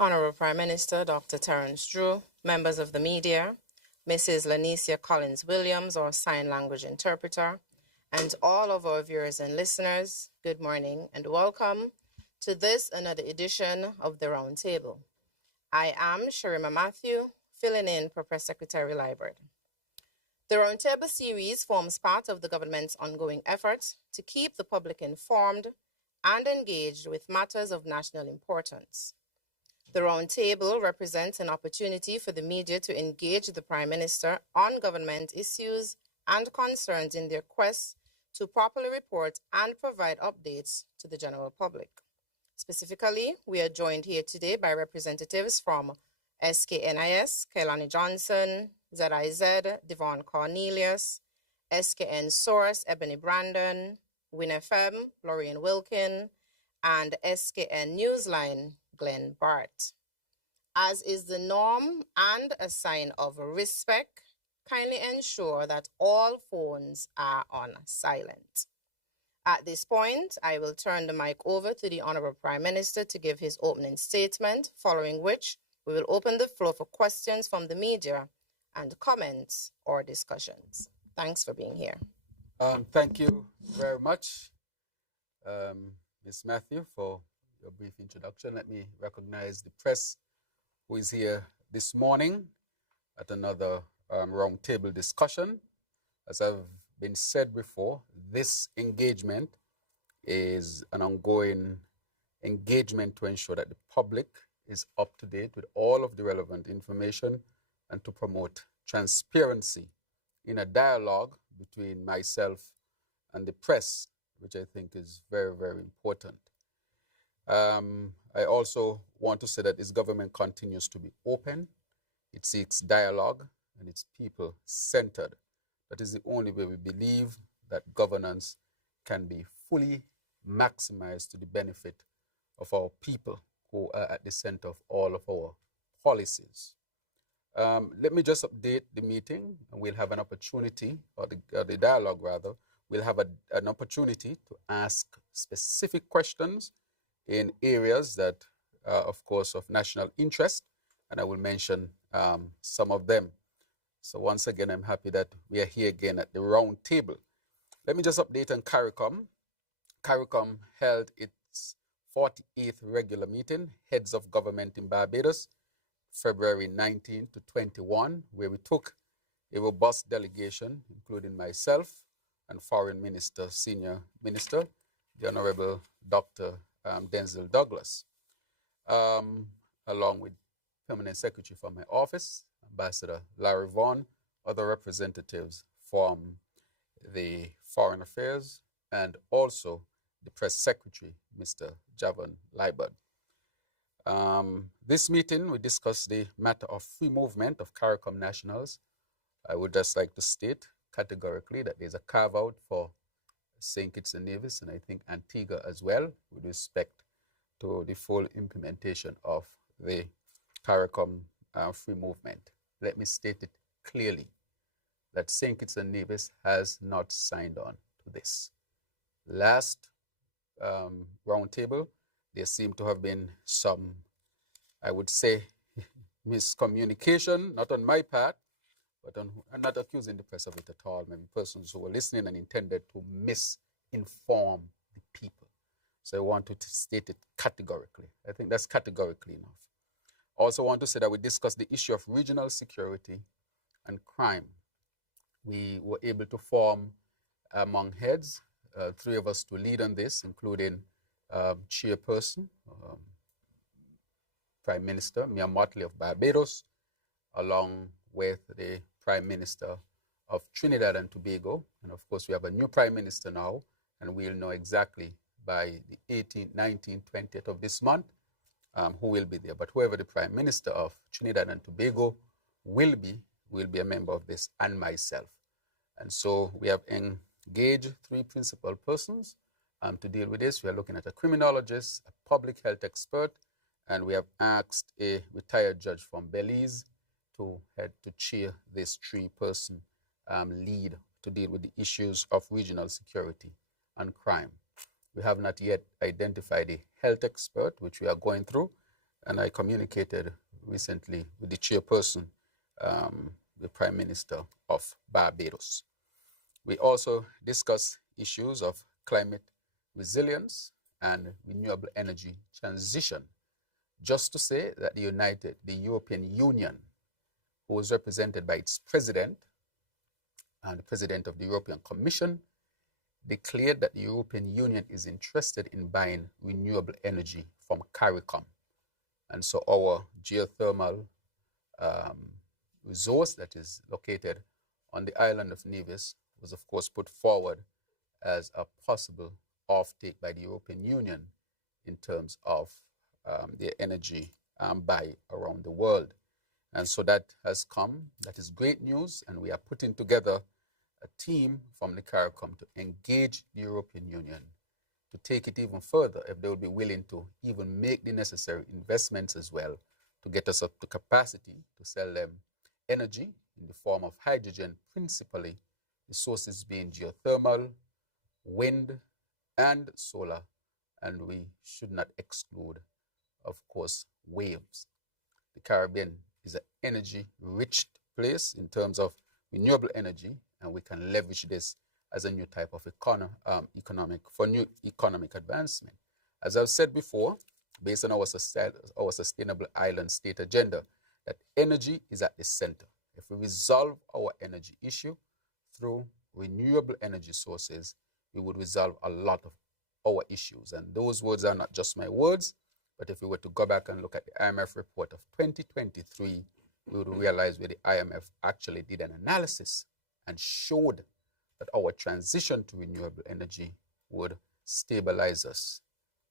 Honorable Prime Minister Dr. Terence Drew, members of the media, Mrs. Lanicia Collins-Williams, our sign language interpreter, and all of our viewers and listeners, good morning and welcome to this another edition of the Round Table. I am Sharima Matthew, filling in for Press Secretary Liburd. The Roundtable series forms part of the government's ongoing efforts to keep the public informed and engaged with matters of national importance. The Roundtable represents an opportunity for the media to engage the Prime Minister on government issues and concerns in their quest to properly report and provide updates to the general public. Specifically, we are joined here today by representatives from SKNIS, Kailani Johnson, ZIZ, Devon Cornelius, SKN Source, Ebony Brandon, WinFM, Lorraine Wilkin, and SKN Newsline, Glenn Bart. As is the norm and a sign of respect, kindly ensure that all phones are on silent. At this point, I will turn the mic over to the Honorable Prime Minister to give his opening statement, following which we will open the floor for questions from the media and comments or discussions. Thanks for being here. Thank you very much, Ms. Matthew, for your brief introduction. Let me recognize the press who is here this morning at another roundtable discussion. As have been said before, this engagement is an ongoing engagement to ensure that the public is up to date with all of the relevant information and to promote transparency in a dialogue between myself and the press, which I think is very, very important. I also want to say that this government continues to be open. It seeks dialogue and it's people-centered. That is the only way we believe that governance can be fully maximized to the benefit of our people who are at the center of all of our policies. Let me just update the meeting, and we'll have an opportunity, or the dialogue rather, we'll have an opportunity to ask specific questions in areas that are, of course, of national interest, and I will mention some of them. So once again, I'm happy that we are here again at the round table. Let me just update on CARICOM. CARICOM held its 48th regular meeting, Heads of Government in Barbados, February 19 to 21, where we took a robust delegation, including myself and Foreign Minister, Senior Minister, the Honorable Dr. Denzel Douglas, along with Permanent Secretary from my office, Ambassador Larry Vaughan, other representatives from the Foreign Affairs, and also the Press Secretary, Mr. Javon Liburd. This meeting, we discussed the matter of free movement of CARICOM nationals. I would just like to state categorically that there's a carve-out for St. Kitts and Nevis, and I think Antigua as well, with respect to the full implementation of the CARICOM free movement. Let me state it clearly that St. Kitts and Nevis has not signed on to this. Last roundtable, there seemed to have been some, I would say, miscommunication, not on my part, but I'm not accusing the press of it at all. Maybe persons who were listening and intended to misinform the people. So I want to state it categorically. I think that's categorically enough. Also want to say that we discussed the issue of regional security and crime. We were able to form among heads, three of us to lead on this, including Chairperson, Prime Minister Mia Mottley of Barbados, along with the Prime Minister of Trinidad and Tobago. And of course, we have a new Prime Minister now, and we'll know exactly by the 18th, 19th, 20th of this month who will be there. But whoever the Prime Minister of Trinidad and Tobago will be a member of this, and myself. And so we have engaged three principal persons to deal with this. We are looking at a criminologist, a public health expert, and we have asked a retired judge from Belize to head to chair this three-person lead to deal with the issues of regional security and crime. We have not yet identified a health expert, which we are going through. and I communicated recently with the chairperson, the Prime Minister of Barbados. We also discussed issues of climate resilience and renewable energy transition. Just to say that the European Union, who was represented by its president and the president of the European Commission, declared that the European Union is interested in buying renewable energy from CARICOM. And so our geothermal resource that is located on the island of Nevis was, of course, put forward as a possible offtake by the European Union in terms of their energy buy around the world. And so that has come. That is great news. And we are putting together a team from the CARICOM to engage the European Union to take it even further if they will be willing to even make the necessary investments as well to get us up to capacity to sell them energy in the form of hydrogen, principally the sources being geothermal, wind, and solar. And we should not exclude, of course, waves. The Caribbean is an energy-rich place in terms of renewable energy, and we can leverage this as a new type of new economic advancement. As I've said before, based on our sustainable island state agenda, that energy is at the center. If we resolve our energy issue through renewable energy sources, we would resolve a lot of our issues. And those words are not just my words, but if we were to go back and look at the IMF report of 2023, we would realize where the IMF actually did an analysis and showed that our transition to renewable energy would stabilize us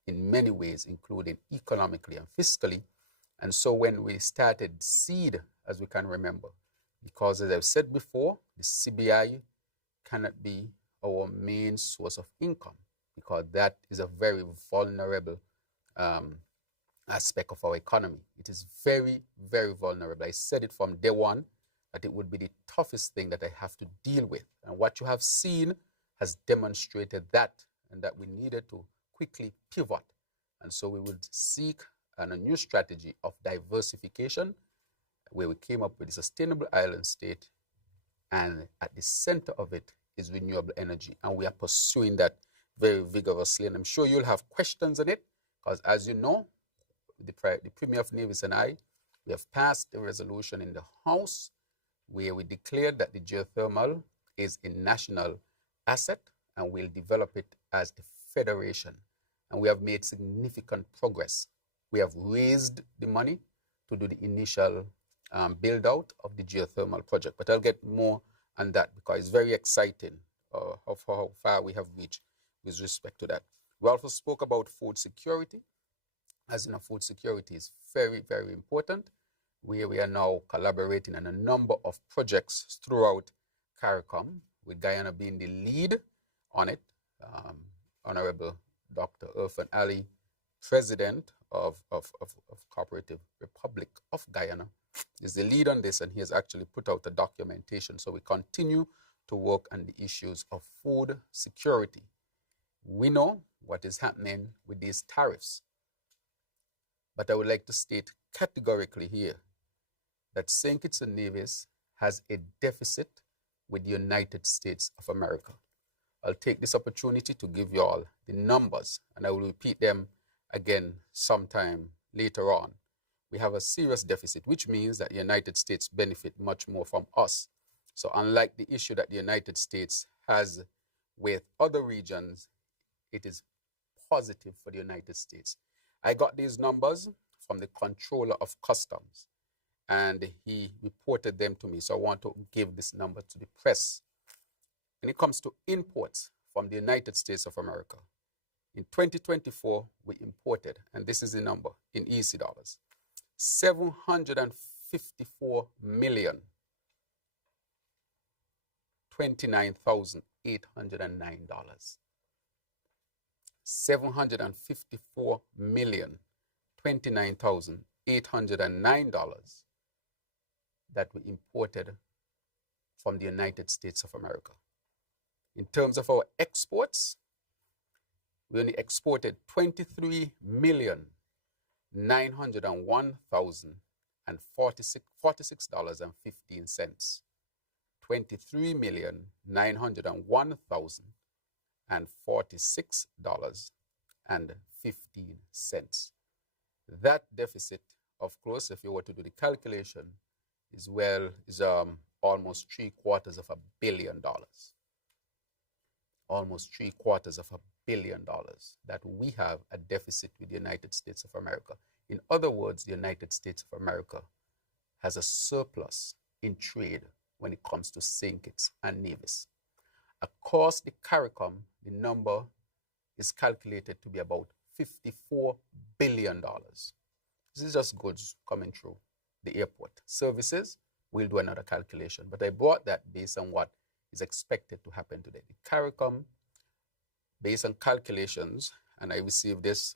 in many ways, including economically and fiscally. And so when we started SEED, as we can remember, because as I've said before, the CBI cannot be our main source of income because that is a very vulnerable aspect of our economy. It is very, very vulnerable. I said it from day one that it would be the toughest thing that I have to deal with. And what you have seen has demonstrated that, and that we needed to quickly pivot. And so we would seek a new strategy of diversification where we came up with a sustainable island state, and at the center of it is renewable energy. And we are pursuing that very vigorously. And I'm sure you'll have questions on it, because as you know, the Premier of Nevis and I, we have passed a resolution in the House where we declared that the geothermal is a national asset and we'll develop it as a federation. And we have made significant progress. We have raised the money to do the initial build out of the geothermal project. But I'll get more on that because it's very exciting how far we have reached with respect to that. We also spoke about food security. As you know, food security is very, very important, where we are now collaborating on a number of projects throughout CARICOM, with Guyana being the lead on it. Honorable Dr. Irfan Ali, President of Cooperative Republic of Guyana, is the lead on this, and he has actually put out a documentation. So we continue to work on the issues of food security. We know what is happening with these tariffs, but I would like to state categorically here that St. Kitts and Nevis has a deficit with the United States of America. I'll take this opportunity to give you all the numbers, and I will repeat them again sometime later on. We have a serious deficit, which means that the United States benefit much more from us. So unlike the issue that the United States has with other regions, it is positive for the United States. I got these numbers from the Controller of Customs, and he reported them to me. So I want to give this number to the press. When it comes to imports from the United States of America, in 2024, we imported, and this is the number in EC dollars, $754,029,809. $754,029,809 that we imported from the United States of America. In terms of our exports, we only exported $901,046.15. $23,901,046.15. That deficit, of course, if you were to do the calculation, is almost $750 million. Almost $750 million that we have a deficit with the United States of America. In other words, the United States of America has a surplus in trade when it comes to St. Kitts and Nevis. Across the CARICOM, the number is calculated to be about $54 billion. This is just goods coming through the airport. Services, we'll do another calculation, but I brought that based on what is expected to happen today. The CARICOM, based on calculations, and I received this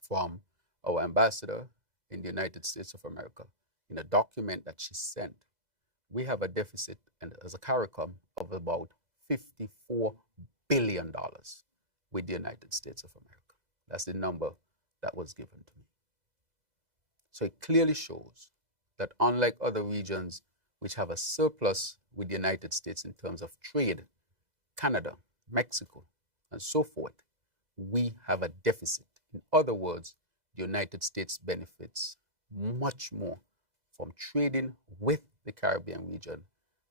from our ambassador in the United States of America in a document that she sent, we have a deficit and as a CARICOM of about $54 billion with the United States of America. That's the number that was given to me. So it clearly shows that unlike other regions which have a surplus with the United States in terms of trade, Canada, Mexico, and so forth, we have a deficit. In other words, the United States benefits much more from trading with the Caribbean region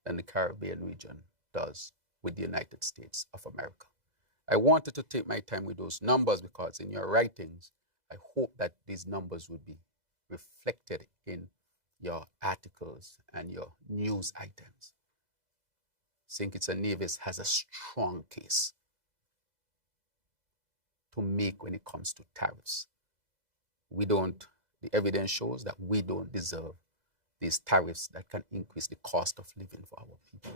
than the Caribbean region does with the United States of America. I wanted to take my time with those numbers because in your writings, I hope that these numbers would be reflected in your articles and your news items. St. Kitts and Nevis has a strong case to make when it comes to tariffs. The evidence shows that we don't deserve these tariffs that can increase the cost of living for our people.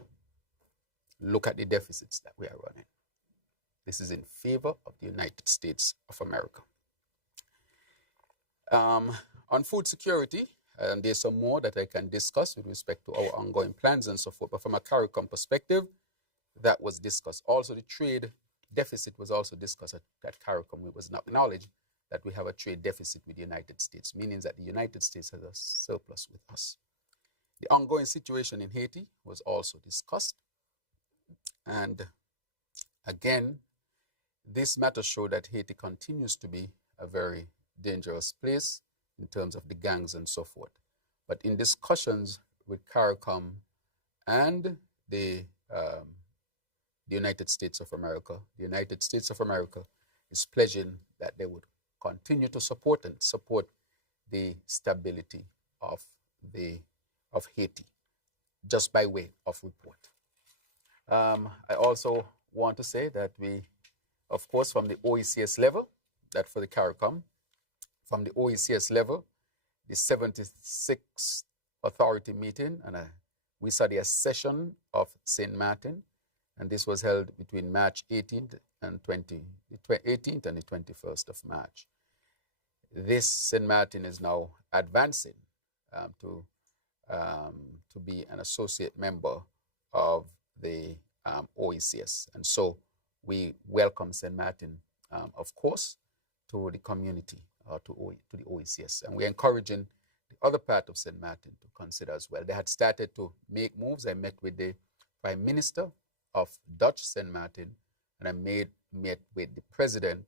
Look at the deficits that we are running. This is in favor of the United States of America. On food security, and there's some more that I can discuss with respect to our ongoing plans and so forth, but from a CARICOM perspective, that was discussed. Also, the trade deficit was also discussed at CARICOM. It was not acknowledged that we have a trade deficit with the United States, meaning that the United States has a surplus with us. The ongoing situation in Haiti was also discussed. And again, this matter showed that Haiti continues to be a very dangerous place in terms of the gangs and so forth. But in discussions with CARICOM and the United States of America, the United States of America is pledging that they would continue to support the stability of Haiti, just by way of report. I also want to say that we, of course, from the OECS level, that for the CARICOM, from the OECS level, the 76th authority meeting, and we saw the session of St. Martin, and this was held between March 18th and the 21st of March. This St. Martin is now advancing to be an associate member of the OECS. And so we welcome St. Martin, of course, to the community, to the OECS. And we're encouraging the other part of St. Martin to consider as well. They had started to make moves. I met with the Prime Minister of Dutch St. Martin, and I met with the President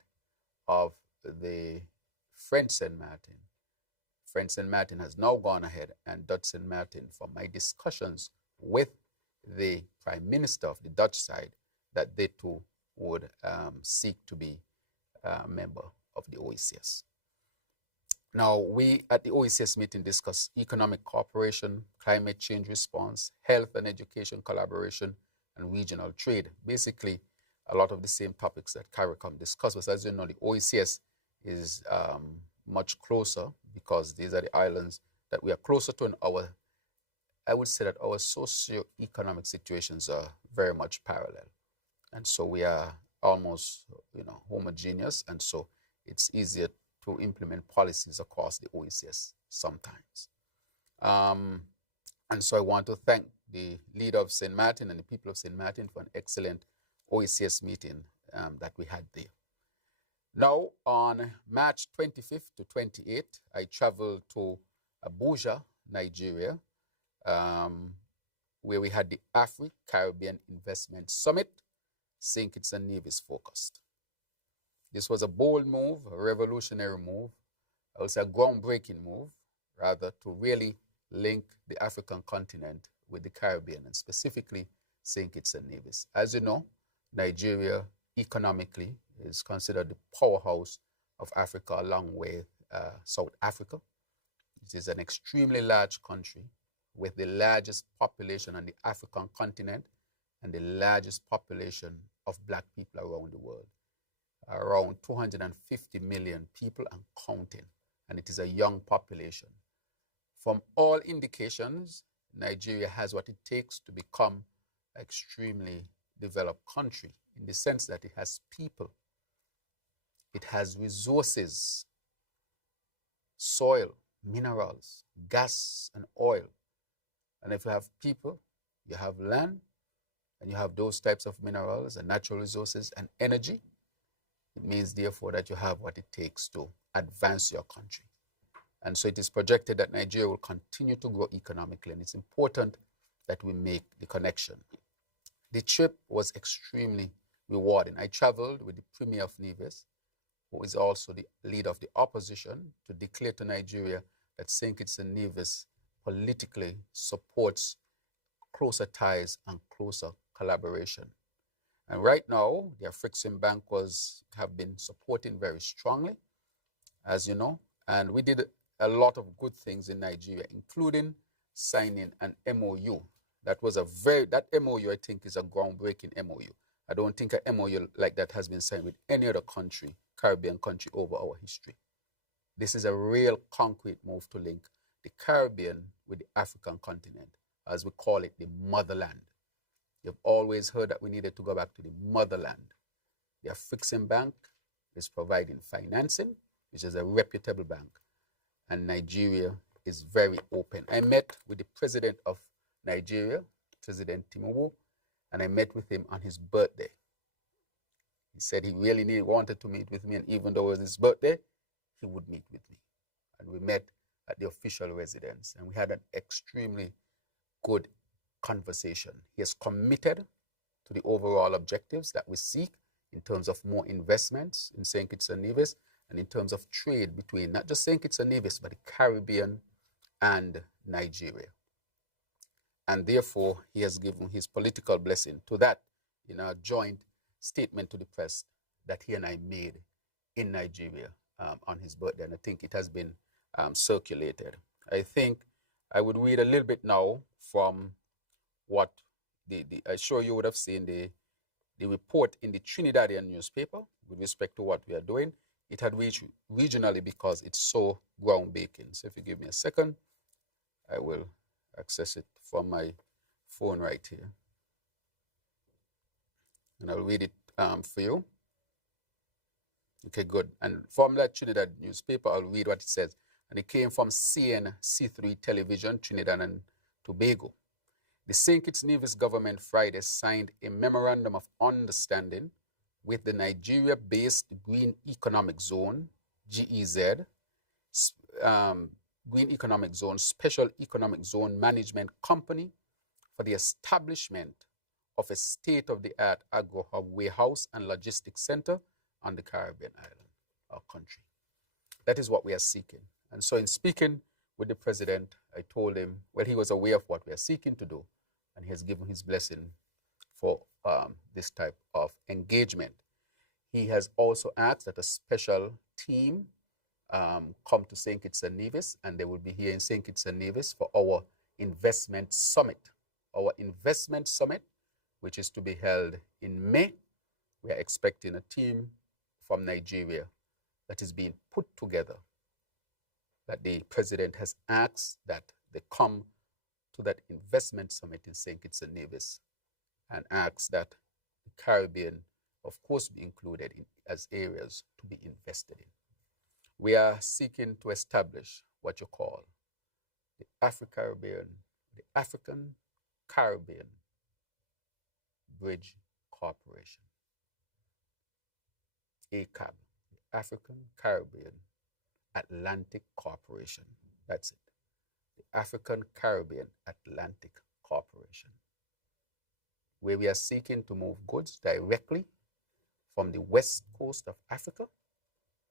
of the French St. Martin. French St. Martin has now gone ahead, and Dutch St. Martin, from my discussions with the Prime Minister of the Dutch side, that they too would seek to be a member of the OECS. Now, we at the OECS meeting discussed economic cooperation, climate change response, health and education collaboration, and regional trade. Basically, a lot of the same topics that CARICOM discussed. But as you know, the OECS is much closer because these are the islands that we are closer to, and I would say that our socio-economic situations are very much parallel. And so we are almost, homogeneous, and so it's easier to implement policies across the OECS sometimes. And so I want to thank the leader of St. Martin and the people of St. Martin for an excellent OECS meeting that we had there. Now, on March 25th to 28th, I traveled to Abuja, Nigeria, where we had the Afro-Caribbean Investment Summit, St. Kitts and Nevis focused. This was a bold move, a revolutionary move, I would say a groundbreaking move, rather, to really link the African continent with the Caribbean, and specifically St. Kitts and Nevis. As you know, Nigeria economically is considered the powerhouse of Africa, along with South Africa. It is an extremely large country with the largest population on the African continent and the largest population of Black people around the world. Around 250 million people and counting, and it is a young population. From all indications, Nigeria has what it takes to become an extremely developed country, in the sense that it has people, it has resources, soil, minerals, gas, and oil. And if you have people, you have land, and you have those types of minerals and natural resources and energy, it means, therefore, that you have what it takes to advance your country. And so it is projected that Nigeria will continue to grow economically, and it's important that we make the connection. The trip was extremely rewarding. I traveled with the Premier of Nevis, who is also the leader of the opposition, to declare to Nigeria that St. Kitts and Nevis politically supports closer ties and closer collaboration. And right now, the Afreximbank have been supporting very strongly, as you know, and we did a lot of good things in Nigeria, including signing an MOU. That MOU, I think, is a groundbreaking MOU. I don't think an MOU like that has been signed with any other country, Caribbean country, over our history. This is a real concrete move to link the Caribbean with the African continent, as we call it, the motherland. You've always heard that we needed to go back to the motherland. The Afreximbank is providing financing, which is a reputable bank, and Nigeria is very open. I met with the president of Nigeria, President Tinubu, and I met with him on his birthday. He said he really wanted to meet with me, and even though it was his birthday, he would meet with me. And we met at the official residence, and we had an extremely good conversation. He is committed to the overall objectives that we seek in terms of more investments in St. Kitts and Nevis, and in terms of trade between not just St. Kitts and Nevis, but the Caribbean and Nigeria. And therefore, he has given his political blessing to that in a joint statement to the press that he and I made in Nigeria on his birthday. And I think it has been circulated. I think I would read a little bit now from what I'm sure you would have seen the report in the Trinidadian newspaper with respect to what we are doing. It had reached regionally because it's so groundbreaking. So if you give me a second, I will access it from my phone right here. And I'll read it for you. Okay, good. And from that Trinidad newspaper, I'll read what it says. And it came from CNC3 Television, Trinidad and Tobago. The St. Kitts Nevis government Friday signed a memorandum of understanding with the Nigeria-based Green Economic Zone, GEZ, Green Economic Zone, Special Economic Zone Management Company for the establishment of a state-of-the-art agro-hub warehouse and logistics center on the Caribbean island, our country. That is what we are seeking. And so in speaking with the president, I told him, well, he was aware of what we are seeking to do, and he has given his blessing for this type of engagement. He has also asked that a special team come to St. Kitts and Nevis, and they will be here in St. Kitts and Nevis for our investment summit. Our investment summit, which is to be held in May. We are expecting a team from Nigeria that is being put together, that the president has asked that they come to that investment summit in St. Kitts and Nevis, and asks that the Caribbean, of course, be included as areas to be invested in. We are seeking to establish what you call the African Caribbean Bridge Corporation, ACAB, the African Caribbean Atlantic Corporation. That's it. The African Caribbean Atlantic Corporation, where we are seeking to move goods directly from the west coast of Africa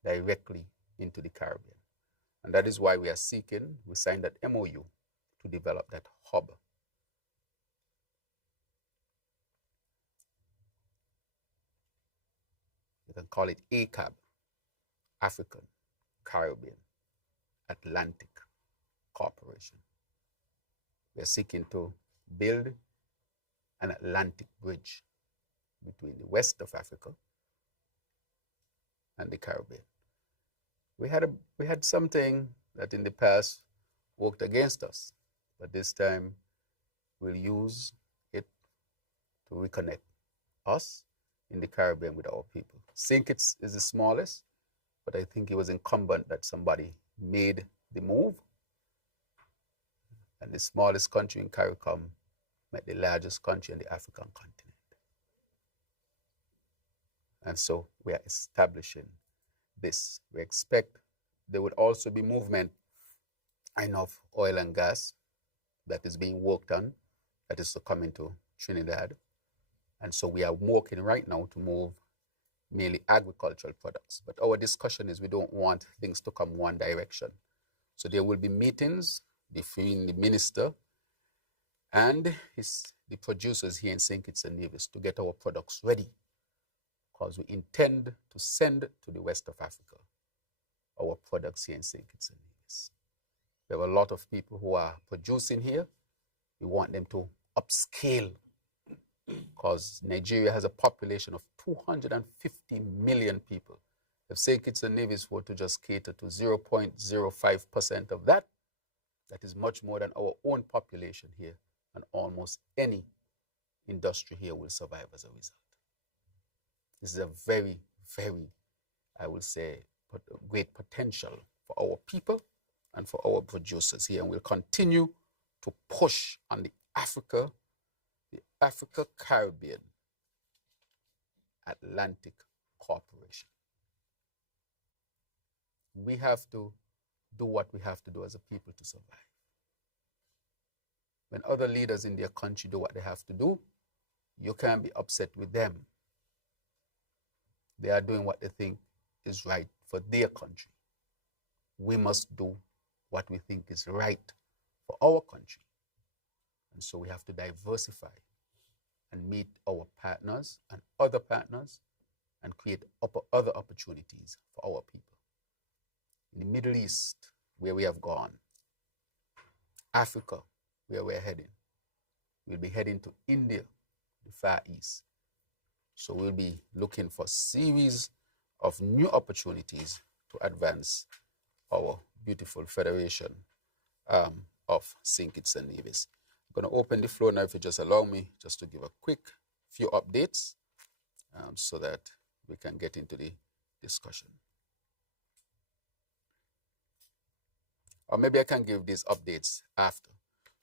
directly into the Caribbean. And that is why we signed that MOU to develop that hub. You can call it ACAB, African Caribbean Atlantic Corporation. We are seeking to build an Atlantic bridge between the west of Africa and the Caribbean. We had something that in the past worked against us, but this time we'll use it to reconnect us in the Caribbean with our people. St. Kitts is the smallest, but I think it was incumbent that somebody made the move, and the smallest country in CARICOM met the largest country in the African continent. And so we are establishing this. We expect there would also be movement of oil and gas that is being worked on, that is to come into Trinidad. And so we are working right now to move mainly agricultural products. But our discussion is we don't want things to come one direction. So there will be meetings between the minister and the producers here in St. Kitts and Nevis to get our products ready, because we intend to send to the west of Africa our products here in St. Kitts and Nevis. We have a lot of people who are producing here. We want them to upscale, because Nigeria has a population of 250 million people. If St. Kitts and Nevis were to just cater to 0.05% of that, that is much more than our own population here, and almost any industry here will survive as a result. This is a very, very, I will say, great potential for our people and for our producers here. And we'll continue to push on the Africa Caribbean Atlantic Corporation. We have to do what we have to do as a people to survive. When other leaders in their country do what they have to do, you can't be upset with them. They are doing what they think is right for their country. We must do what we think is right for our country. And so we have to diversify and meet our partners and other partners and create other opportunities for our people. In the Middle East, where we have gone, Africa, where we're heading, we'll be heading to India, the Far East. So we'll be looking for a series of new opportunities to advance our beautiful federation of St. Kitts and Nevis. I'm going to open the floor now, if you just allow me, just to give a quick few updates so that we can get into the discussion. Or maybe I can give these updates after.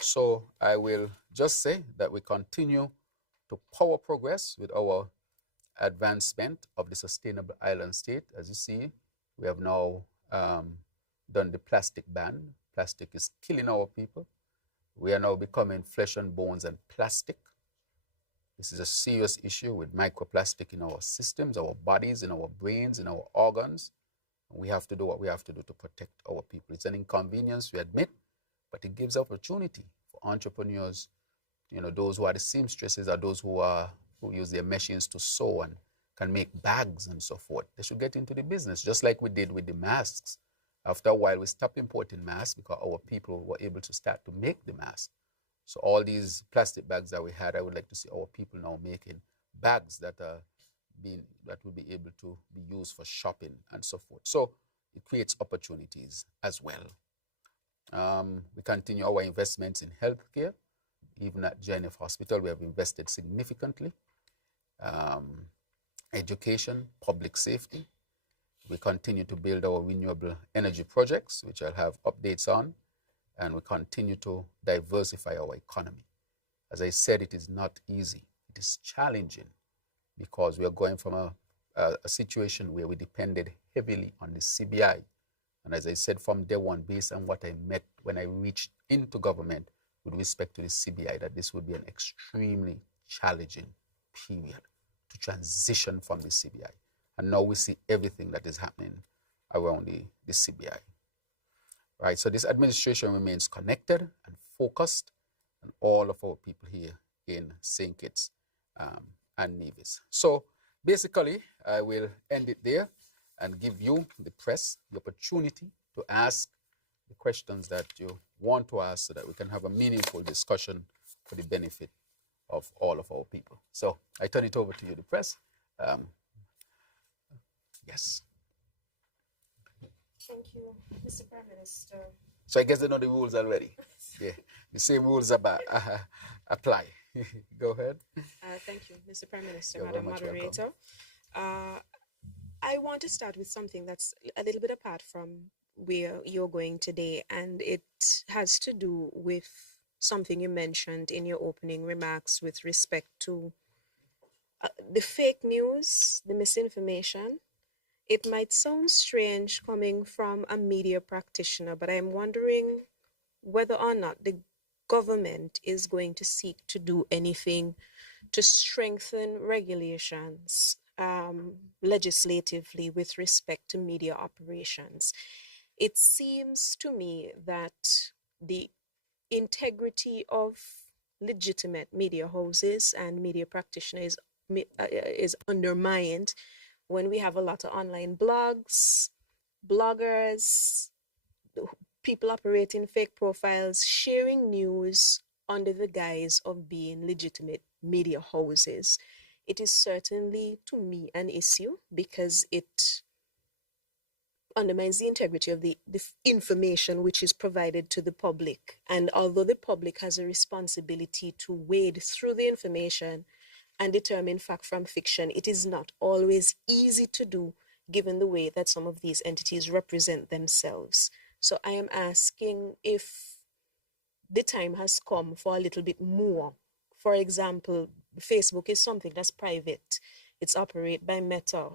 So I will just say that we continue to power progress with our advancement of the sustainable island state. As you see, we have now done the plastic ban. Plastic is killing our people. We are now becoming flesh and bones and plastic. This is a serious issue with microplastic in our systems, our bodies, in our brains, in our organs. And we have to do what we have to do to protect our people. It's an inconvenience, we admit, but it gives opportunity for entrepreneurs, those who are the seamstresses are those who use their machines to sew and can make bags and so forth. They should get into the business, just like we did with the masks. After a while, we stopped importing masks because our people were able to start to make the mask. So all these plastic bags that we had, I would like to see our people now making bags that will be able to be used for shopping and so forth. So it creates opportunities as well. We continue our investments in healthcare. Even at JNF Hospital, we have invested significantly. Education, public safety. We continue to build our renewable energy projects, which I'll have updates on, and we continue to diversify our economy. As I said, it is not easy. It is challenging because we are going from a a situation where we depended heavily on the CBI. And as I said from day one, based on what I met when I reached into government with respect to the CBI, that this would be an extremely challenging period to transition from the CBI. And now we see everything that is happening around the CBI. Right, so this administration remains connected and focused on all of our people here in St. Kitts and Nevis. So basically, I will end it there and give you, the press, the opportunity to ask the questions that you want to ask so that we can have a meaningful discussion for the benefit of all of our people. So I turn it over to you, the press. Yes. Thank you, Mr. Prime Minister. So I guess they know the rules already. Yeah, the same rules apply. Go ahead. Thank you, Mr. Prime Minister, You're Madam very much Moderator. I want to start with something that's a little bit apart from where you're going today, and it has to do with something you mentioned in your opening remarks with respect to the fake news, the misinformation. It might sound strange coming from a media practitioner, but I'm wondering whether or not the government is going to seek to do anything to strengthen regulations legislatively with respect to media operations. It seems to me that the integrity of legitimate media houses and media practitioners is undermined when we have a lot of online blogs, bloggers, people operating fake profiles, sharing news under the guise of being legitimate media houses. It is certainly, to me, an issue because it undermines the integrity of the information which is provided to the public. And although the public has a responsibility to wade through the information and determine fact from fiction, it is not always easy to do given the way that some of these entities represent themselves. So I am asking if the time has come for a little bit more. For example, Facebook is something that's private. It's operated by Meta,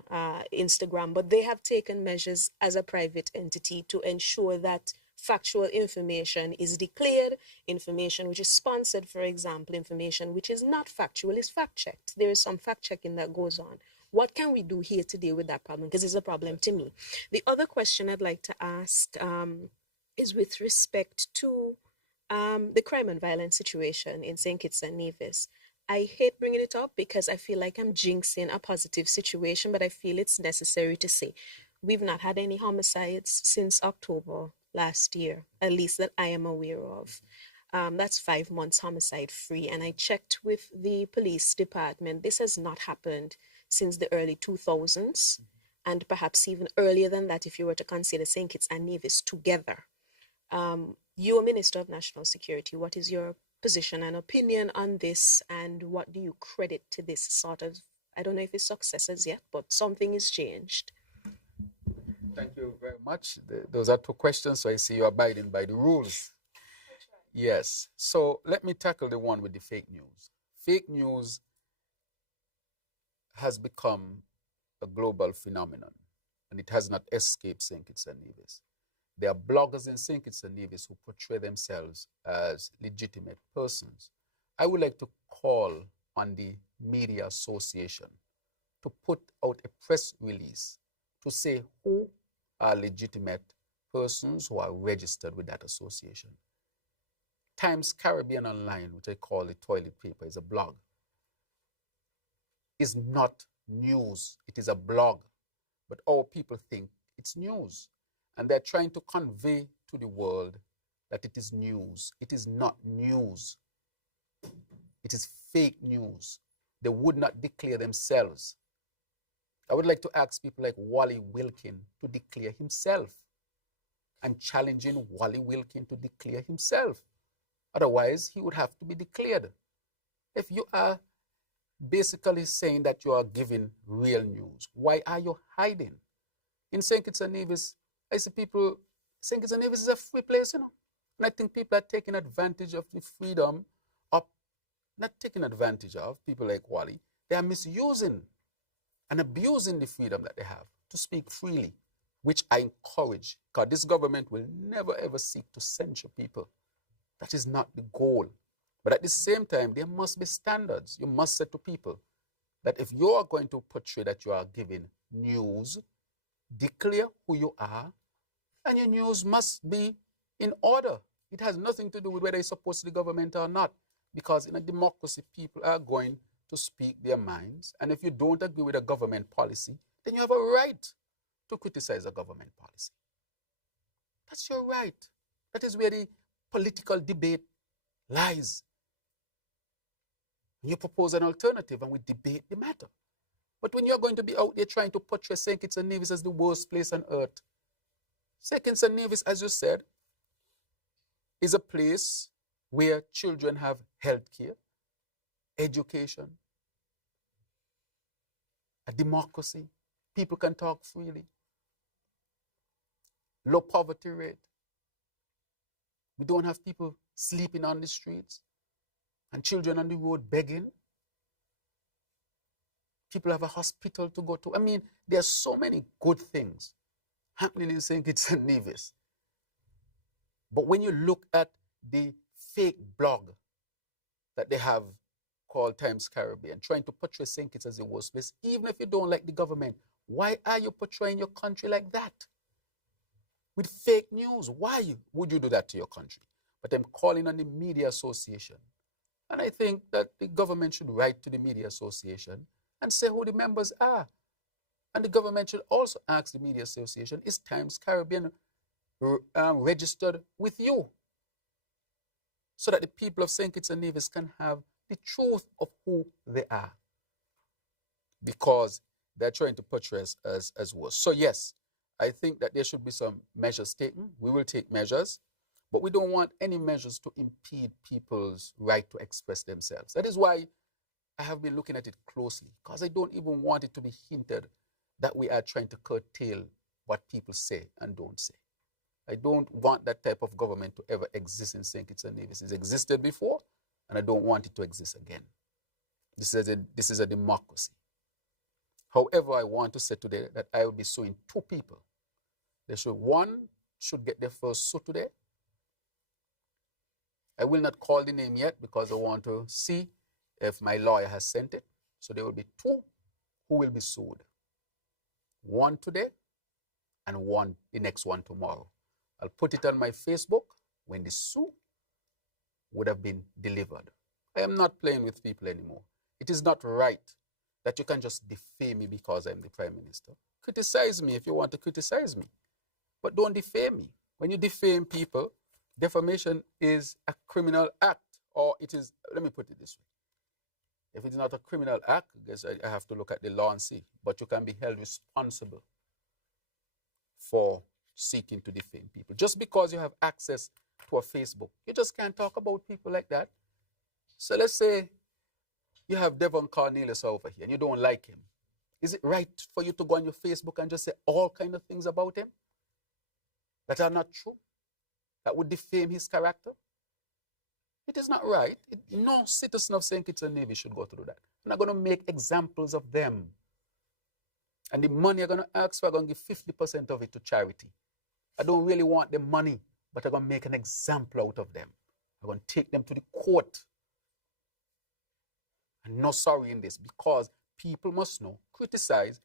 Instagram, but they have taken measures as a private entity to ensure that factual information is declared, information which is sponsored, for example, information which is not factual is fact-checked. There is some fact-checking that goes on. What can we do here to deal with that problem? Because it's a problem to me. The other question I'd like to ask is with respect to the crime and violence situation in St. Kitts and Nevis. I hate bringing it up because I feel like I'm jinxing a positive situation, but I feel it's necessary to say we've not had any homicides since October last year, at least that I am aware of. That's 5 months homicide free. And I checked with the police department. This has not happened since the early 2000s, and perhaps even earlier than that if you were to consider St. Kitts and Nevis together. You are Minister of National Security. What is your position and opinion on this, and what do you credit to this sort of, I don't know if it's success as yet, but something is changed? Thank you very much. Those are two questions, so I see you're abiding by the rules. Yes. So let me tackle the one with the fake news. Fake news has become a global phenomenon, and it has not escaped St. Kitts and Nevis. There are bloggers in St. Kitts and Nevis who portray themselves as legitimate persons. I would like to call on the Media Association to put out a press release to say who are legitimate persons who are registered with that association. Times Caribbean Online, which I call the toilet paper, is a blog, is not news. It is a blog. But our people think it's news. And they're trying to convey to the world that it is news. It is not news. It is fake news. They would not declare themselves. I would like to ask people like Wally Wilkin to declare himself. I'm challenging Wally Wilkin to declare himself. Otherwise, he would have to be declared. If you are basically saying that you are giving real news, why are you hiding? In St. Kitts and Nevis, I see people, St. Kitts and Nevis is a free place, you know. And I think people are taking advantage of the freedom of, not taking advantage of people like Wally. They are misusing and abusing the freedom that they have to speak freely, which I encourage, because this government will never ever seek to censure people. That is not the goal. But at the same time, there must be standards. You must say to people that if you are going to portray that you are giving news, declare who you are, and your news must be in order. It has nothing to do with whether it's supposed to the government or not, because in a democracy, people are going to speak their minds, and if you don't agree with a government policy, then you have a right to criticize a government policy. That's your right. That is where the political debate lies. You propose an alternative and we debate the matter. But when you're going to be out there trying to portray St. Kitts and Nevis as the worst place on earth, St. Kitts and Nevis, as you said, is a place where children have health care, education, a democracy, people can talk freely, low poverty rate. We don't have people sleeping on the streets and children on the road begging. People have a hospital to go to. I mean, there are so many good things happening in St. Kitts and Nevis. But when you look at the fake blog that they have called Times Caribbean, trying to portray St. Kitts as the worst place, even if you don't like the government, why are you portraying your country like that? With fake news, why would you do that to your country? But I'm calling on the Media Association. And I think that the government should write to the Media Association and say who the members are. And the government should also ask the Media Association, is Times Caribbean registered with you? So that the people of St. Kitts and Nevis can have the truth of who they are. Because they're trying to portray us as worse. So yes, I think that there should be some measures taken. We will take measures, but we don't want any measures to impede people's right to express themselves. That is why I have been looking at it closely, because I don't even want it to be hinted that we are trying to curtail what people say and don't say. I don't want that type of government to ever exist in St. Kitts and Nevis. It's existed before, and I don't want it to exist again. This is a democracy. However, I want to say today that I will be suing two people. One should get their first suit today. I will not call the name yet because I want to see if my lawyer has sent it. So there will be two who will be sued. One today and the next one tomorrow. I'll put it on my Facebook when the suit would have been delivered. I am not playing with people anymore. It is not right that you can just defame me because I'm the Prime Minister. Criticize me if you want to criticize me, but don't defame me. When you defame people, defamation is a criminal act, or it is, let me put it this way. If it's not a criminal act, I guess I have to look at the law and see, but you can be held responsible for seeking to defame people. Just because you have access to a Facebook, you just can't talk about people like that. So let's say you have Devon Cornelius over here and you don't like him. Is it right for you to go on your Facebook and just say all kind of things about him that are not true, that would defame his character? It is not right. No citizen of St. Kitts and Nevis should go through that. I'm not going to make examples of them. And the money I'm going to ask for, I'm going to give 50% of it to charity. I don't really want the money, but I'm going to make an example out of them. I'm going to take them to the court. And no sorry in this, because people must know, criticize,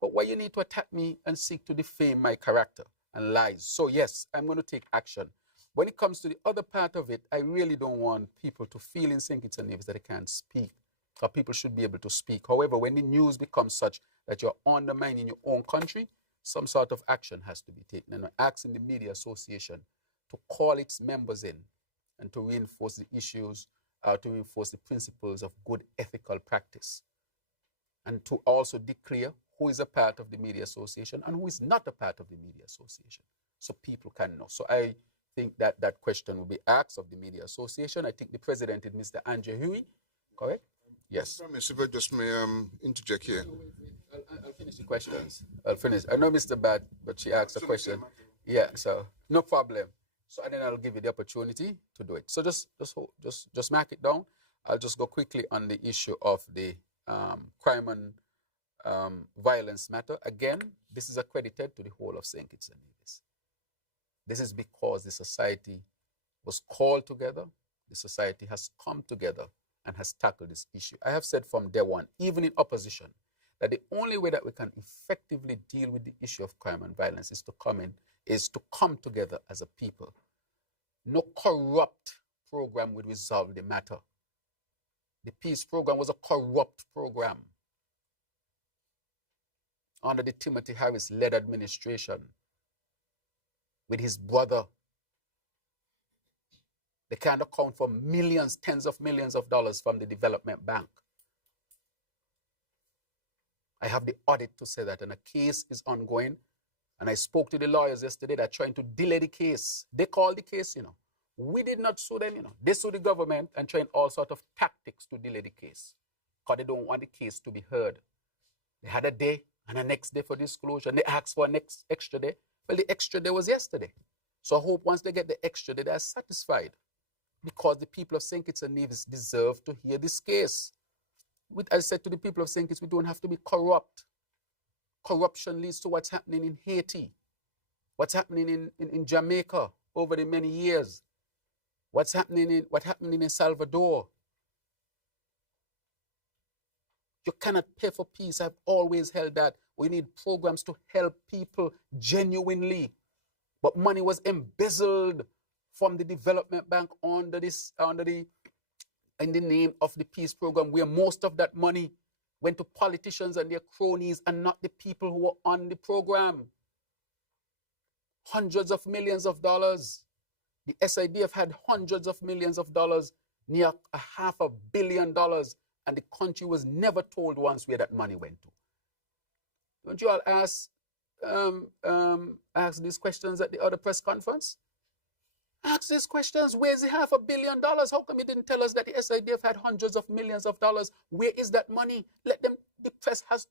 but why you need to attack me and seek to defame my character and lies. So yes, I'm going to take action. When it comes to the other part of it, I really don't want people to feel in St. Kitts and Nevis that they can't speak. Because people should be able to speak. However, when the news becomes such that you're undermining your own country, some sort of action has to be taken. And I'm asking the Media Association to call its members in and to reinforce the issues, to reinforce the principles of good ethical practice. And to also declare who is a part of the Media Association and who is not a part of the Media Association, so people can know. So I think that that question will be asked of the Media Association. I think the president is Mr. Andrew Huey, correct? Yes. If I just may interject here. I'll finish the questions. I'll finish. I know Mr. Bad, but she asked a question. Yeah, so no problem. So and then I'll give you the opportunity to do it. So just mark it down. I'll just go quickly on the issue of the crime and violence matter, again, this is accredited to the whole of St. Kitts and Nevis. This is because the society was called together, the society has come together and has tackled this issue. I have said from day one, even in opposition, that the only way that we can effectively deal with the issue of crime and violence is to come together as a people. No corrupt program would resolve the matter. The peace program was a corrupt program under the Timothy Harris-led administration with his brother. They can't account for millions, tens of millions of dollars from the Development Bank. I have the audit to say that, and a case is ongoing. And I spoke to the lawyers yesterday that are trying to delay the case. They called the case, We did not sue them, They sued the government and trying all sorts of tactics to delay the case because they don't want the case to be heard. They had a day and a next day for disclosure, and they asked for an extra day. Well, the extra day was yesterday. So I hope once they get the extra day, they are satisfied because the people of St. Kitts and Nevis deserve to hear this case. I said to the people of St. Kitts, we don't have to be corrupt. Corruption leads to what's happening in Haiti, what's happening in Jamaica over the many years, what's happening in El Salvador. You cannot pay for peace. I've always held that. We need programs to help people genuinely. But money was embezzled from the Development Bank in the name of the peace program, where most of that money went to politicians and their cronies and not the people who were on the program. Hundreds of millions of dollars. The SIDF had hundreds of millions of dollars, near $500 million, and the country was never told once where that money went to. Don't you all ask these questions at the other press conference? Ask these questions. Where's the $500 million? How come you didn't tell us that the SIDF had hundreds of millions of dollars? Where is that money? Let them, the press has,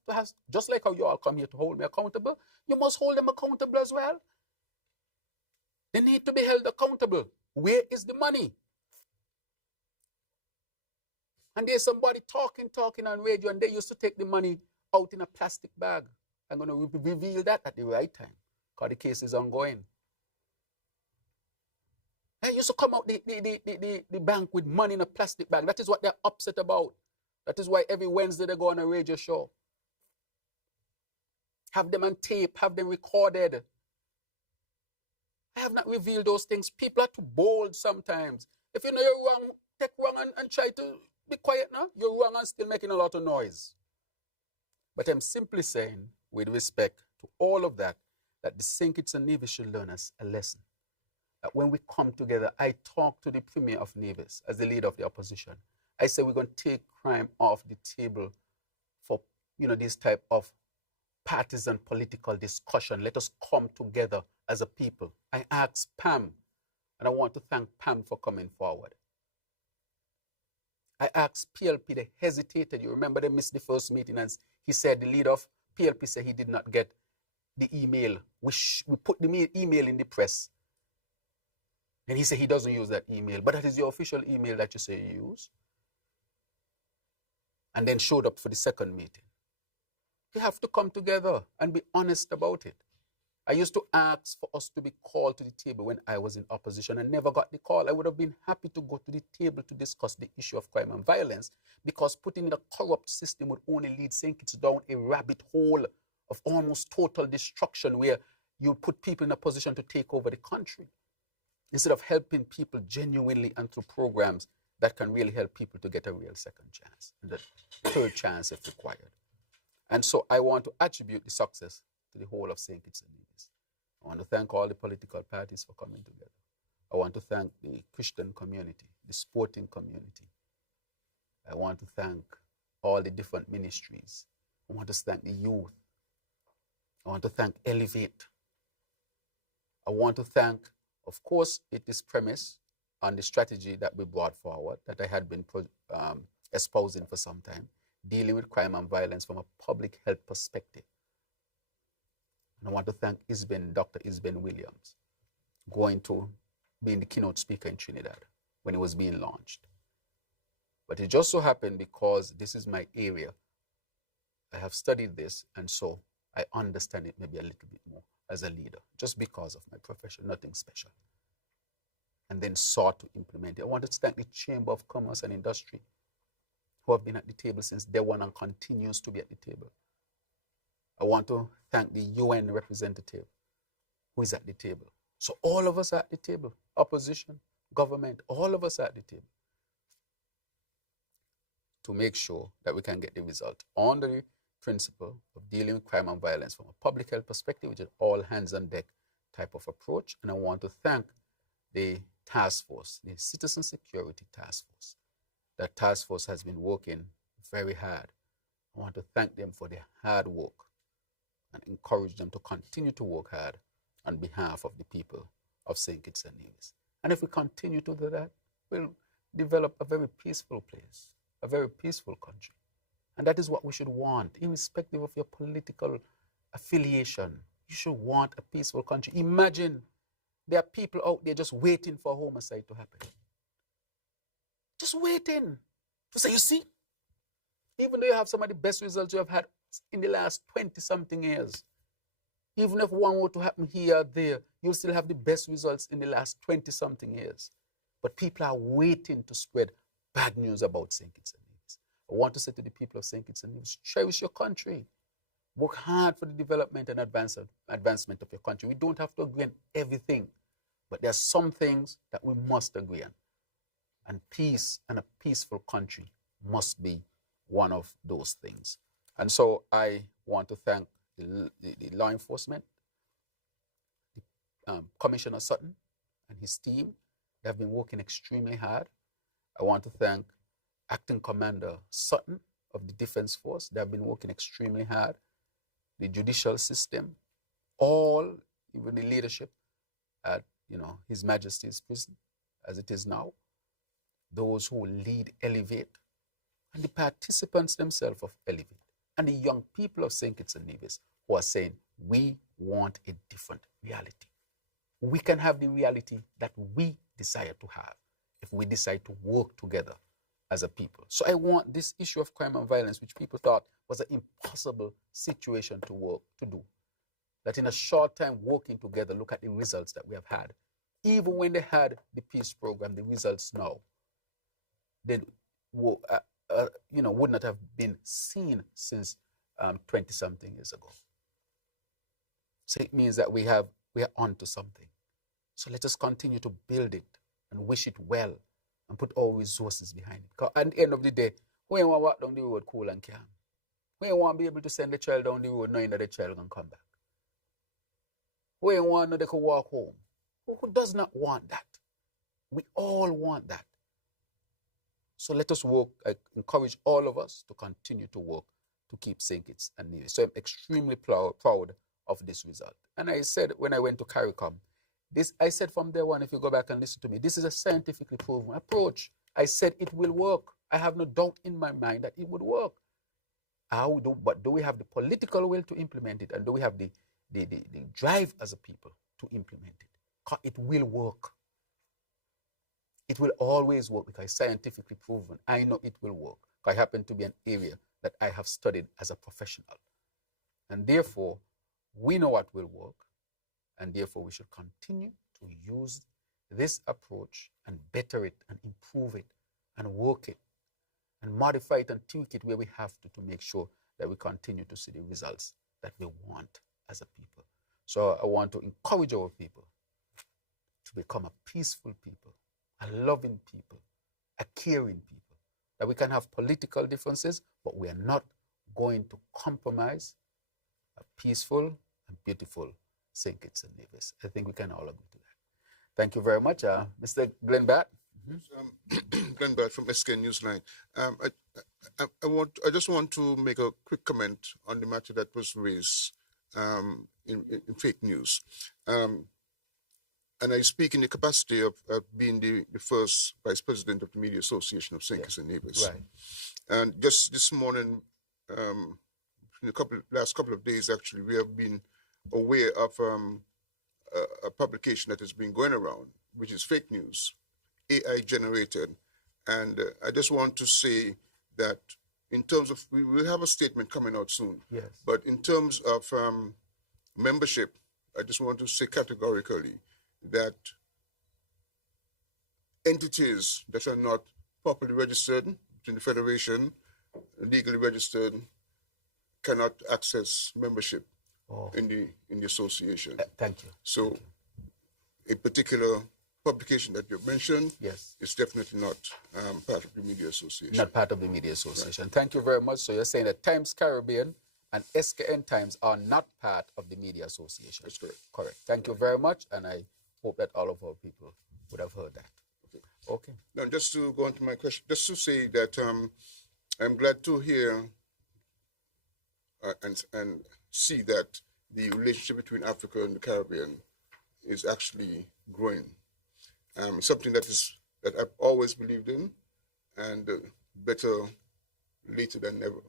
just like how you all come here to hold me accountable, you must hold them accountable as well. They need to be held accountable. Where is the money? And there's somebody talking on radio, and they used to take the money out in a plastic bag. I'm going to reveal that at the right time, because the case is ongoing. They used to come out the bank with money in a plastic bag. That is what they're upset about. That is why every Wednesday they go on a radio show. Have them on tape, have them recorded. I have not revealed those things. People are too bold sometimes. If you know you're wrong, take wrong and try to be quiet now. You're wrong and still making a lot of noise. But I'm simply saying, with respect to all of that, that the St. Kitts and Nevis should learn us a lesson. That when we come together, I talk to the Premier of Nevis as the leader of the opposition. I say we're going to take crime off the table for, this type of partisan political discussion. Let us come together as a people. I asked Pam, and I want to thank Pam for coming forward. I asked PLP, they hesitated. You remember they missed the first meeting, and he said, the leader of PLP said he did not get the email. We put the email in the press. And he said he doesn't use that email, but that is your official email that you say you use. And then showed up for the second meeting. We have to come together and be honest about it. I used to ask for us to be called to the table when I was in opposition and never got the call. I would have been happy to go to the table to discuss the issue of crime and violence, because putting in a corrupt system would only lead St. Kitts down a rabbit hole of almost total destruction, where you put people in a position to take over the country, instead of helping people genuinely and through programs that can really help people to get a real second chance, and a third chance if required. And so I want to attribute the success to the whole of St. Kitts and Nevis. I want to thank all the political parties for coming together. I want to thank the Christian community, the sporting community. I want to thank all the different ministries. I want to thank the youth. I want to thank Elevate. I want to thank, of course, it is premised on the strategy that we brought forward, that I had been espousing for some time, dealing with crime and violence from a public health perspective. And I want to thank Dr. Isben Williams, going to being the keynote speaker in Trinidad when it was being launched. But it just so happened, because this is my area, I have studied this, and so I understand it maybe a little bit more as a leader, just because of my profession, nothing special. And then sought to implement it. I want to thank the Chamber of Commerce and Industry, who have been at the table since day one and continues to be at the table. I want to thank the UN representative, who is at the table. So all of us are at the table, opposition, government, all of us are at the table, to make sure that we can get the result on the principle of dealing with crime and violence from a public health perspective, which is all hands on deck type of approach. And I want to thank the task force, the Citizen Security Task Force. That task force has been working very hard. I want to thank them for their hard work and encourage them to continue to work hard on behalf of the people of St. Kitts and Nevis. And if we continue to do that, we'll develop a very peaceful place, a very peaceful country. And that is what we should want, irrespective of your political affiliation. You should want a peaceful country. Imagine there are people out there just waiting for homicide to happen. Just waiting to say, you see, even though you have some of the best results you have had in the last 20-something years, even if one were to happen here or there, you'll still have the best results in the last 20-something years. But people are waiting to spread bad news about St. Kitts and Nevis. I want to say to the people of St. Kitts and Nevis, cherish your country. Work hard for the development and advancement of your country. We don't have to agree on everything, but there are some things that we must agree on. And peace and a peaceful country must be one of those things. And so I want to thank the law enforcement, Commissioner Sutton and his team. They have been working extremely hard. I want to thank Acting Commander Sutton of the Defense Force. They have been working extremely hard. The judicial system, all, even the leadership at His Majesty's prison, as it is now, those who lead Elevate, and the participants themselves of Elevate, and the young people of St. Kitts and Nevis who are saying, we want a different reality. We can have the reality that we desire to have if we decide to work together as a people. So I want this issue of crime and violence, which people thought was an impossible situation to do, that in a short time working together, look at the results that we have had. Even when they had the peace program, the results now, they would not have been seen since 20-something years ago. So it means that we are onto something. So let us continue to build it and wish it well and put all resources behind it. Because at the end of the day, we don't want to walk down the road cool and calm. We don't want to be able to send the child down the road knowing that the child can come back. We don't want to know they can walk home. Who does not want that? We all want that. So let us work. I encourage all of us to continue to work to keep St. Kitts and Nevis. So I'm extremely proud of this result. And I said when I went to CARICOM, I said from day one, if you go back and listen to me, this is a scientifically proven approach. I said it will work. I have no doubt in my mind that it would work. But do we have the political will to implement it? And do we have the drive as a people to implement it? It will work. It will always work because it's scientifically proven. I know it will work. I happen to be an area that I have studied as a professional. And therefore, we know what will work. And therefore, we should continue to use this approach and better it and improve it and work it and modify it and tweak it where we have to make sure that we continue to see the results that we want as a people. So I want to encourage our people to become a peaceful people, a loving people, a caring people, that we can have political differences, but we are not going to compromise a peaceful and beautiful St. Kitts and Nevis. I think we can all agree to that. Thank you very much. Mr. Glenn Batt. Glenn Batt from SK Newsline. I just want to make a quick comment on the matter that was raised in fake news. And I speak in the capacity of being the first vice president of the Media Association of St. Kitts and Nevis. Right. And just this morning, in the last couple of days, actually, we have been aware of a publication that has been going around, which is fake news, AI generated. And I just want to say that, in terms of, we will have a statement coming out soon. Yes. But in terms of membership, I just want to say categorically that entities that are not properly registered in the Federation, legally registered, cannot access membership in the association. Thank you. So a particular publication that you've mentioned is definitely not part of the Media Association. Not part of the Media Association. Right. Thank you very much. So you're saying that Times Caribbean and SKN Times are not part of the Media Association. That's correct. Correct. Thank you very much, and I hope that all of our people would have heard that. Okay. Now, just to go on to my question, just to say that I'm glad to hear and see that the relationship between Africa and the Caribbean is actually growing. Something that I've always believed in, and better later than never.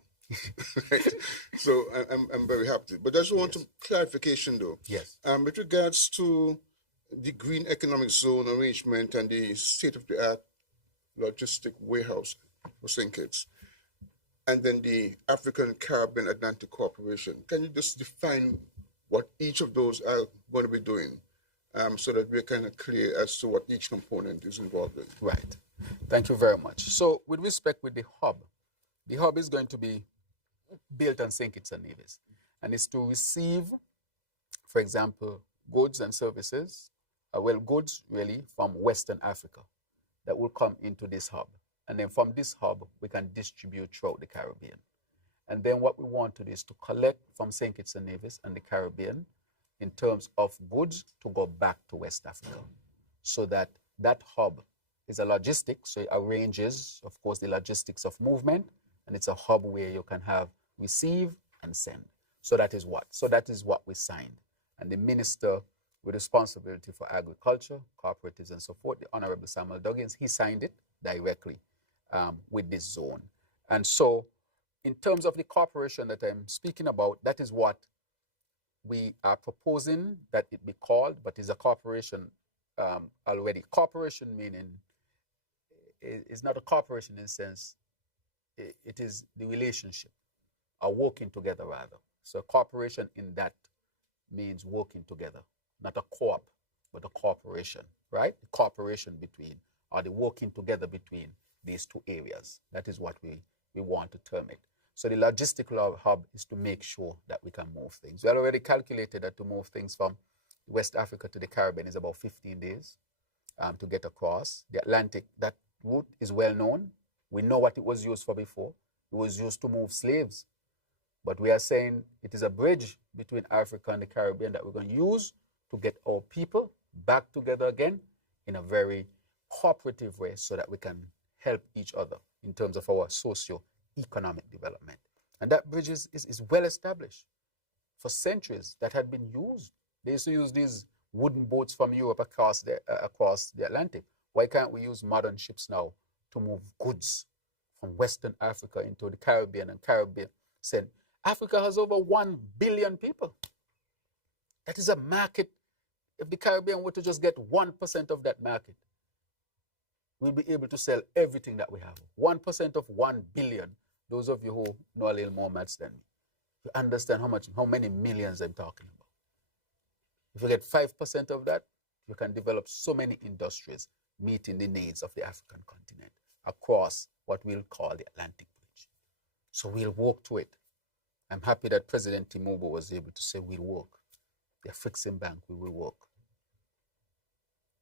Right? So I'm very happy. But I just want some clarification, though. Yes. With regards to the Green Economic Zone arrangement and the state-of-the-art logistic warehouse for St. Kitts, and then the African Caribbean Atlantic Corporation, can you just define what each of those are going to be doing, so that we're kind of clear as to what each component is involved in? Right. Thank you very much. So with respect with the hub is going to be built on St. Kitts and Nevis, and it's to receive, for example, goods and services, goods really from Western Africa that will come into this hub. And then from this hub, we can distribute throughout the Caribbean. And then what we want to do is to collect from St. Kitts and Nevis and the Caribbean in terms of goods to go back to West Africa. So that hub is a logistics, so it arranges, of course, the logistics of movement, and it's a hub where you can have receive and send. So that is what we signed. And the minister with responsibility for agriculture, cooperatives, and so forth, the Honorable Samuel Duggins, he signed it directly with this zone. And so in terms of the corporation that I'm speaking about, that is what we are proposing that it be called, but is a corporation already. Corporation meaning is not a corporation in the sense, it is the relationship, or working together rather. So corporation in that means working together, not a co-op, but a corporation, right? The cooperation between, or the working together between these two areas. That is what we want to term it. So the logistical hub is to make sure that we can move things. We had already calculated that to move things from West Africa to the Caribbean is about 15 days to get across. The Atlantic, that route is well known. We know what it was used for before. It was used to move slaves. But we are saying it is a bridge between Africa and the Caribbean that we're going to use to get our people back together again in a very cooperative way so that we can help each other in terms of our socio-economic development. And that bridge is well established for centuries. That had been used. They used to use these wooden boats from Europe across the Atlantic. Why can't we use modern ships now to move goods from Western Africa into the Caribbean and Caribbean? Africa has over 1 billion people. That is a market. If the Caribbean were to just get 1% of that market, we'll be able to sell everything that we have. 1% of 1 billion. Those of you who know a little more maths than me, you understand how many millions I'm talking about. If you get 5% of that, you can develop so many industries meeting the needs of the African continent across what we'll call the Atlantic Bridge. So we'll work to it. I'm happy that President Tinubu was able to say we'll work. The Afrexim Bank, we will work.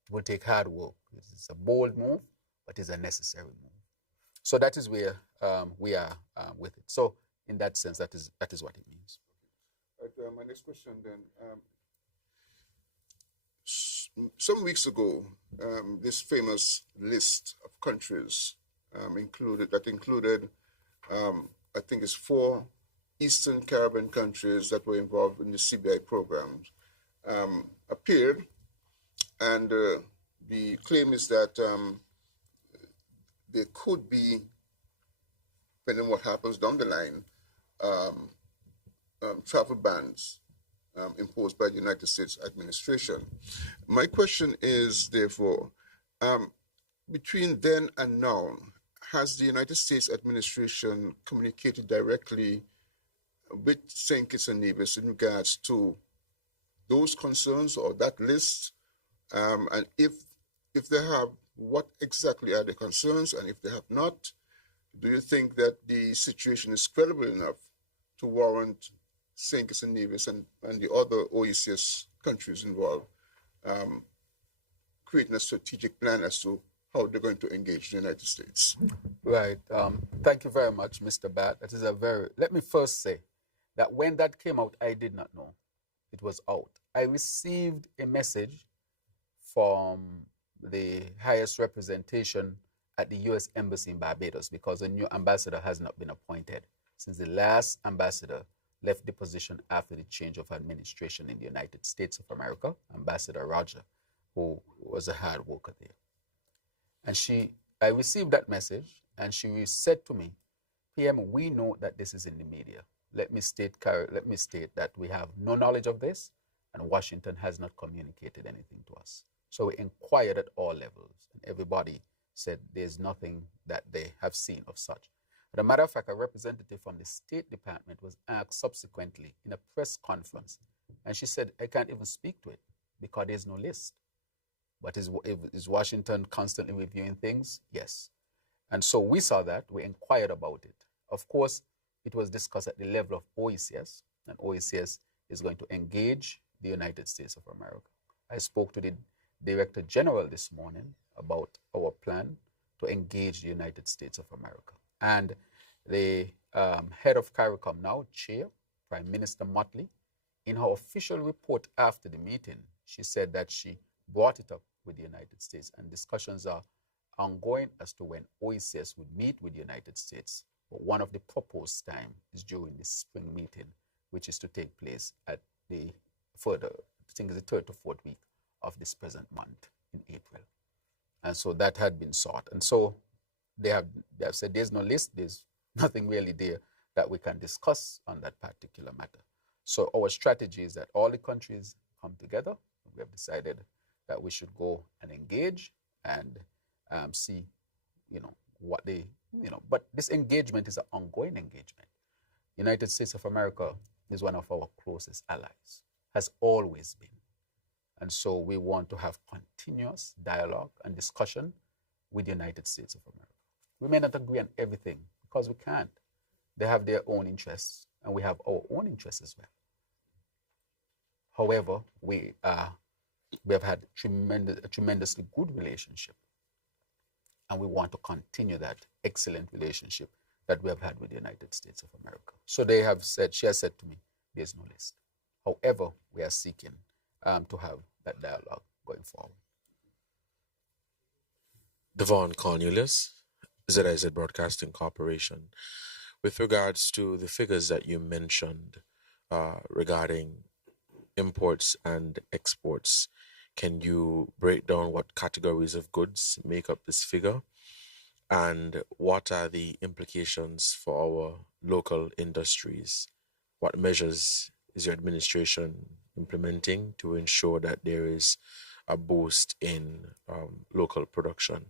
It will take hard work. It's a bold move, but it's a necessary move. So that is where we are with it. So in that sense, that is what it means. Right, my next question then. Some weeks ago, this famous list of countries included, I think it's 4 Eastern Caribbean countries that were involved in the CBI programs, appeared, and the claim is that there could be, depending on what happens down the line, travel bans imposed by the United States administration. My question is, therefore, between then and now, has the United States administration communicated directly with St. Kitts and Nevis in regards to those concerns or that list? And if they have, what exactly are the concerns? And if they have not, do you think that the situation is credible enough to warrant St. Kitts and Nevis and the other OECS countries involved creating a strategic plan as to how they're going to engage the United States? Right. Thank you very much, Mr. Bat. That is let me first say that when that came out, I did not know it was out. I received a message from the highest representation at the U.S. Embassy in Barbados, because a new ambassador has not been appointed since the last ambassador left the position after the change of administration in the United States of America, Ambassador Roger, who was a hard worker there. And I received that message, and she said to me, PM, we know that this is in the media. Let me state that we have no knowledge of this, and Washington has not communicated anything to us. So we inquired at all levels, and everybody said there's nothing that they have seen of such. As a matter of fact, a representative from the State Department was asked subsequently in a press conference, and she said, I can't even speak to it because there's no list. But is Washington constantly reviewing things? Yes. And so we saw that, we inquired about it. Of course, it was discussed at the level of OECS, and OECS is going to engage the United States of America. I spoke to the Director General this morning about our plan to engage the United States of America. And the head of CARICOM now, Chair, Prime Minister Motley, in her official report after the meeting, she said that she brought it up with the United States, and discussions are ongoing as to when OECS would meet with the United States. But one of the proposed time is during the spring meeting, which is to take place at the further, I think it's the third to fourth week of this present month in April. And so that had been sought. And so they have said there's no list, there's nothing really there that we can discuss on that particular matter. So our strategy is that all the countries come together. We have decided that we should go and engage and see, what they, but this engagement is an ongoing engagement. United States of America is one of our closest allies, has always been. And so we want to have continuous dialogue and discussion with the United States of America. We may not agree on everything because we can't. They have their own interests and we have our own interests as well. However, we have had a tremendously good relationship, and we want to continue that excellent relationship that we have had with the United States of America. So she has said to me, there's no list. However, we are seeking to have that dialogue going forward. Devon Cornelius, ZIZ Broadcasting Corporation. With regards to the figures that you mentioned regarding imports and exports, can you break down what categories of goods make up this figure? And what are the implications for our local industries? What measures is your administration implementing to ensure that there is a boost in local production?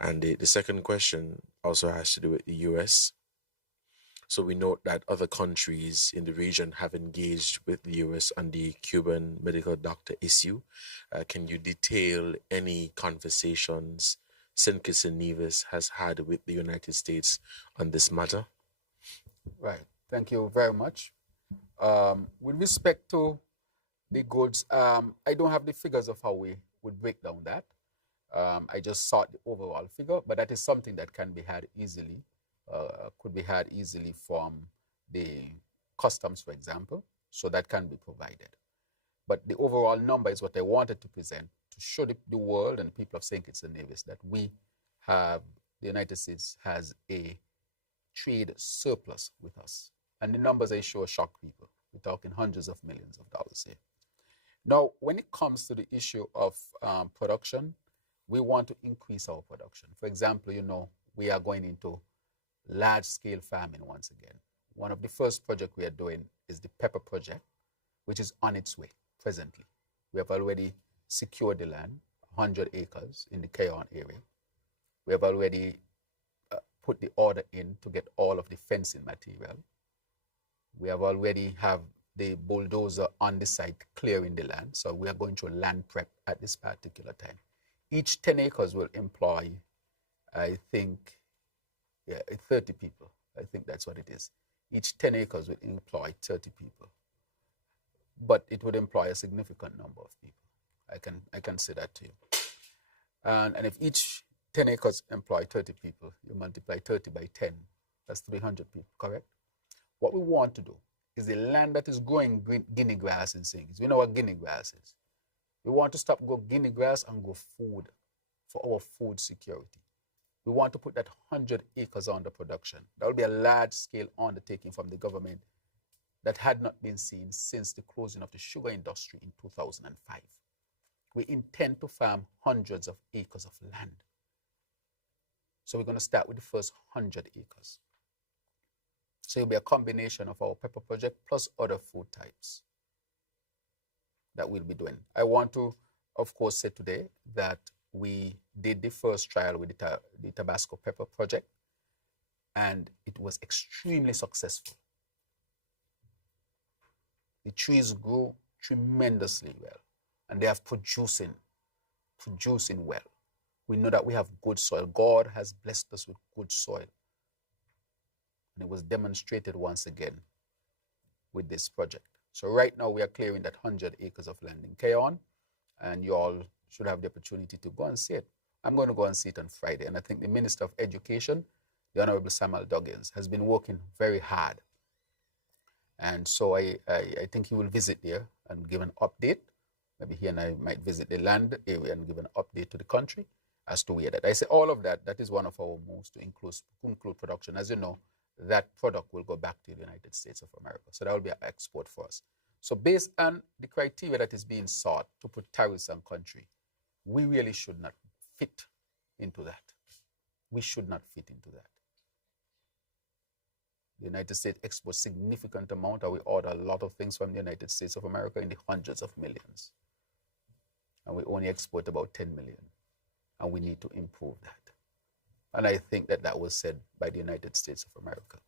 And the second question also has to do with the US. So we note that other countries in the region have engaged with the US on the Cuban medical doctor issue. Can you detail any conversations St. Kitts and Nevis has had with the United States on this matter? Right. Thank you very much. With respect to the goods, I don't have the figures of how we would break down that. I just sought the overall figure, but that is something that can be had easily, could be had easily from the customs, for example, so that can be provided. But the overall number is what I wanted to present to show the world and people of St. Kitts and Nevis that the United States has a trade surplus with us. And the numbers I show shock people. We're talking hundreds of millions of dollars here. Now, when it comes to the issue of production, we want to increase our production. For example, we are going into large-scale farming once again. One of the first projects we are doing is the pepper project, which is on its way presently. We have already secured the land, 100 acres in the Cayon area. We have already put the order in to get all of the fencing material. We have already have the bulldozer on the site clearing the land. So we are going through land prep at this particular time. Each 10 acres will employ, I think, 30 people. I think that's what it is. Each 10 acres will employ 30 people. But it would employ a significant number of people. I can say that to you. And if each 10 acres employ 30 people, you multiply 30 by 10, that's 300 people, correct? What we want to do is the land that is growing guinea grass in St. Kitts. We know what guinea grass is. We want to stop grow guinea grass and grow food for our food security. We want to put that 100 acres under production. That will be a large-scale undertaking from the government that had not been seen since the closing of the sugar industry in 2005. We intend to farm hundreds of acres of land. So we're going to start with the first 100 acres. So it'll be a combination of our pepper project plus other food types that we'll be doing. I want to, of course, say today that we did the first trial with the Tabasco pepper project, and it was extremely successful. The trees grew tremendously well, and they are producing well. We know that we have good soil. God has blessed us with good soil. And it was demonstrated once again with this project. So right now we are clearing that 100 acres of land in Keon, and you all should have the opportunity to go and see it. I'm going to go and see it on Friday, and I think the Minister of Education, the Honorable Samuel Duggins, has been working very hard. And so I think he will visit there and give an update. Maybe he and I might visit the land area and give an update to the country as to where that. I say all of that, that is one of our moves to include production. As you know, that product will go back to the United States of America. So that will be an export for us. So based on the criteria that is being sought to put tariffs on country, we really should not fit into that. We should not fit into that. The United States exports significant amount, and we order a lot of things from the United States of America in the hundreds of millions. And we only export about 10 million. And we need to improve that. And I think that that was said by the United States of America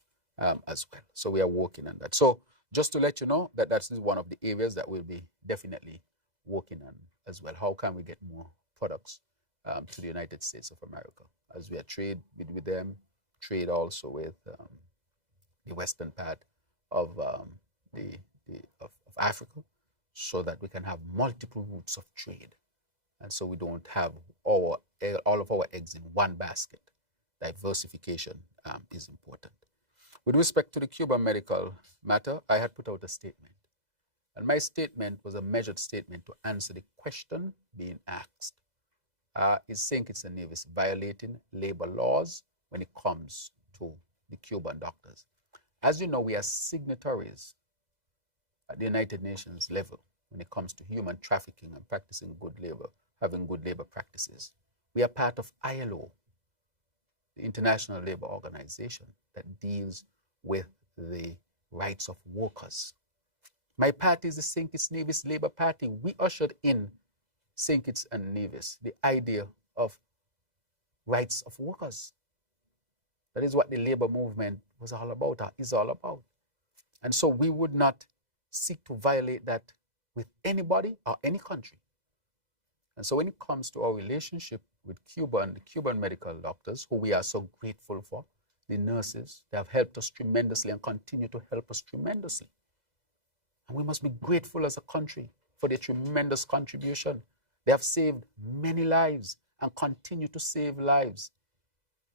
as well. So we are working on that. So just to let you know that that is one of the areas that we'll be definitely working on as well. How can we get more products to the United States of America as we are trade with them, trade also with the western part of Africa, so that we can have multiple routes of trade. And so we don't have all of our eggs in one basket. Diversification is important. With respect to the Cuban medical matter, I had put out a statement. And my statement was a measured statement to answer the question being asked. Is St. Kitts and Nevis violating labor laws when it comes to the Cuban doctors? As you know, we are signatories at the United Nations level when it comes to human trafficking and practicing good labor, having good labor practices. We are part of ILO, the International Labor Organization, that deals with the rights of workers. My party is the St. Kitts Nevis Labour Party. We ushered in St. Kitts and Nevis the idea of rights of workers. That is what the labor movement was all about, or is all about. And so we would not seek to violate that with anybody or any country. And so when it comes to our relationship with Cuba and the Cuban medical doctors, who we are so grateful for, the nurses, they have helped us tremendously and continue to help us tremendously. And we must be grateful as a country for their tremendous contribution. They have saved many lives and continue to save lives.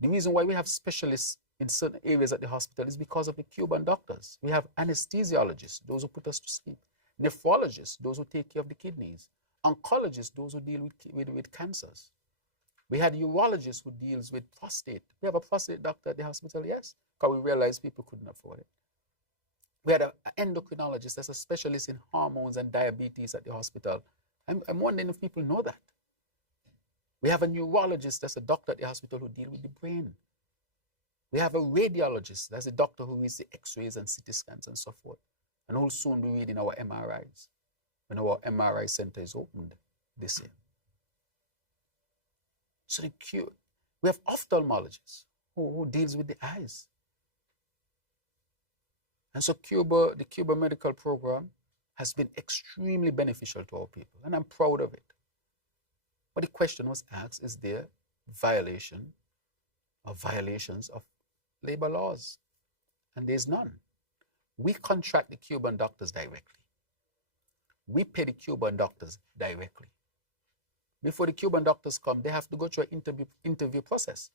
The reason why we have specialists in certain areas at the hospital is because of the Cuban doctors. We have anesthesiologists, those who put us to sleep, nephrologists, those who take care of the kidneys, oncologists, those who deal with cancers. We had urologists who deals with prostate. We have a prostate doctor at the hospital, yes, because we realized people couldn't afford it. We had an endocrinologist that's a specialist in hormones and diabetes at the hospital. I'm wondering if people know that. We have a neurologist that's a doctor at the hospital who deals with the brain. We have a radiologist that's a doctor who reads the x-rays and CT scans and so forth, and who will soon be reading our MRIs when our MRI center is opened this year. So we have ophthalmologists who deals with the eyes. And so the Cuba medical program has been extremely beneficial to our people, and I'm proud of it. But the question was asked, is there violation or violations of labor laws? And there's none. We contract the Cuban doctors directly. We pay the Cuban doctors directly. Before the Cuban doctors come, they have to go through an interview process.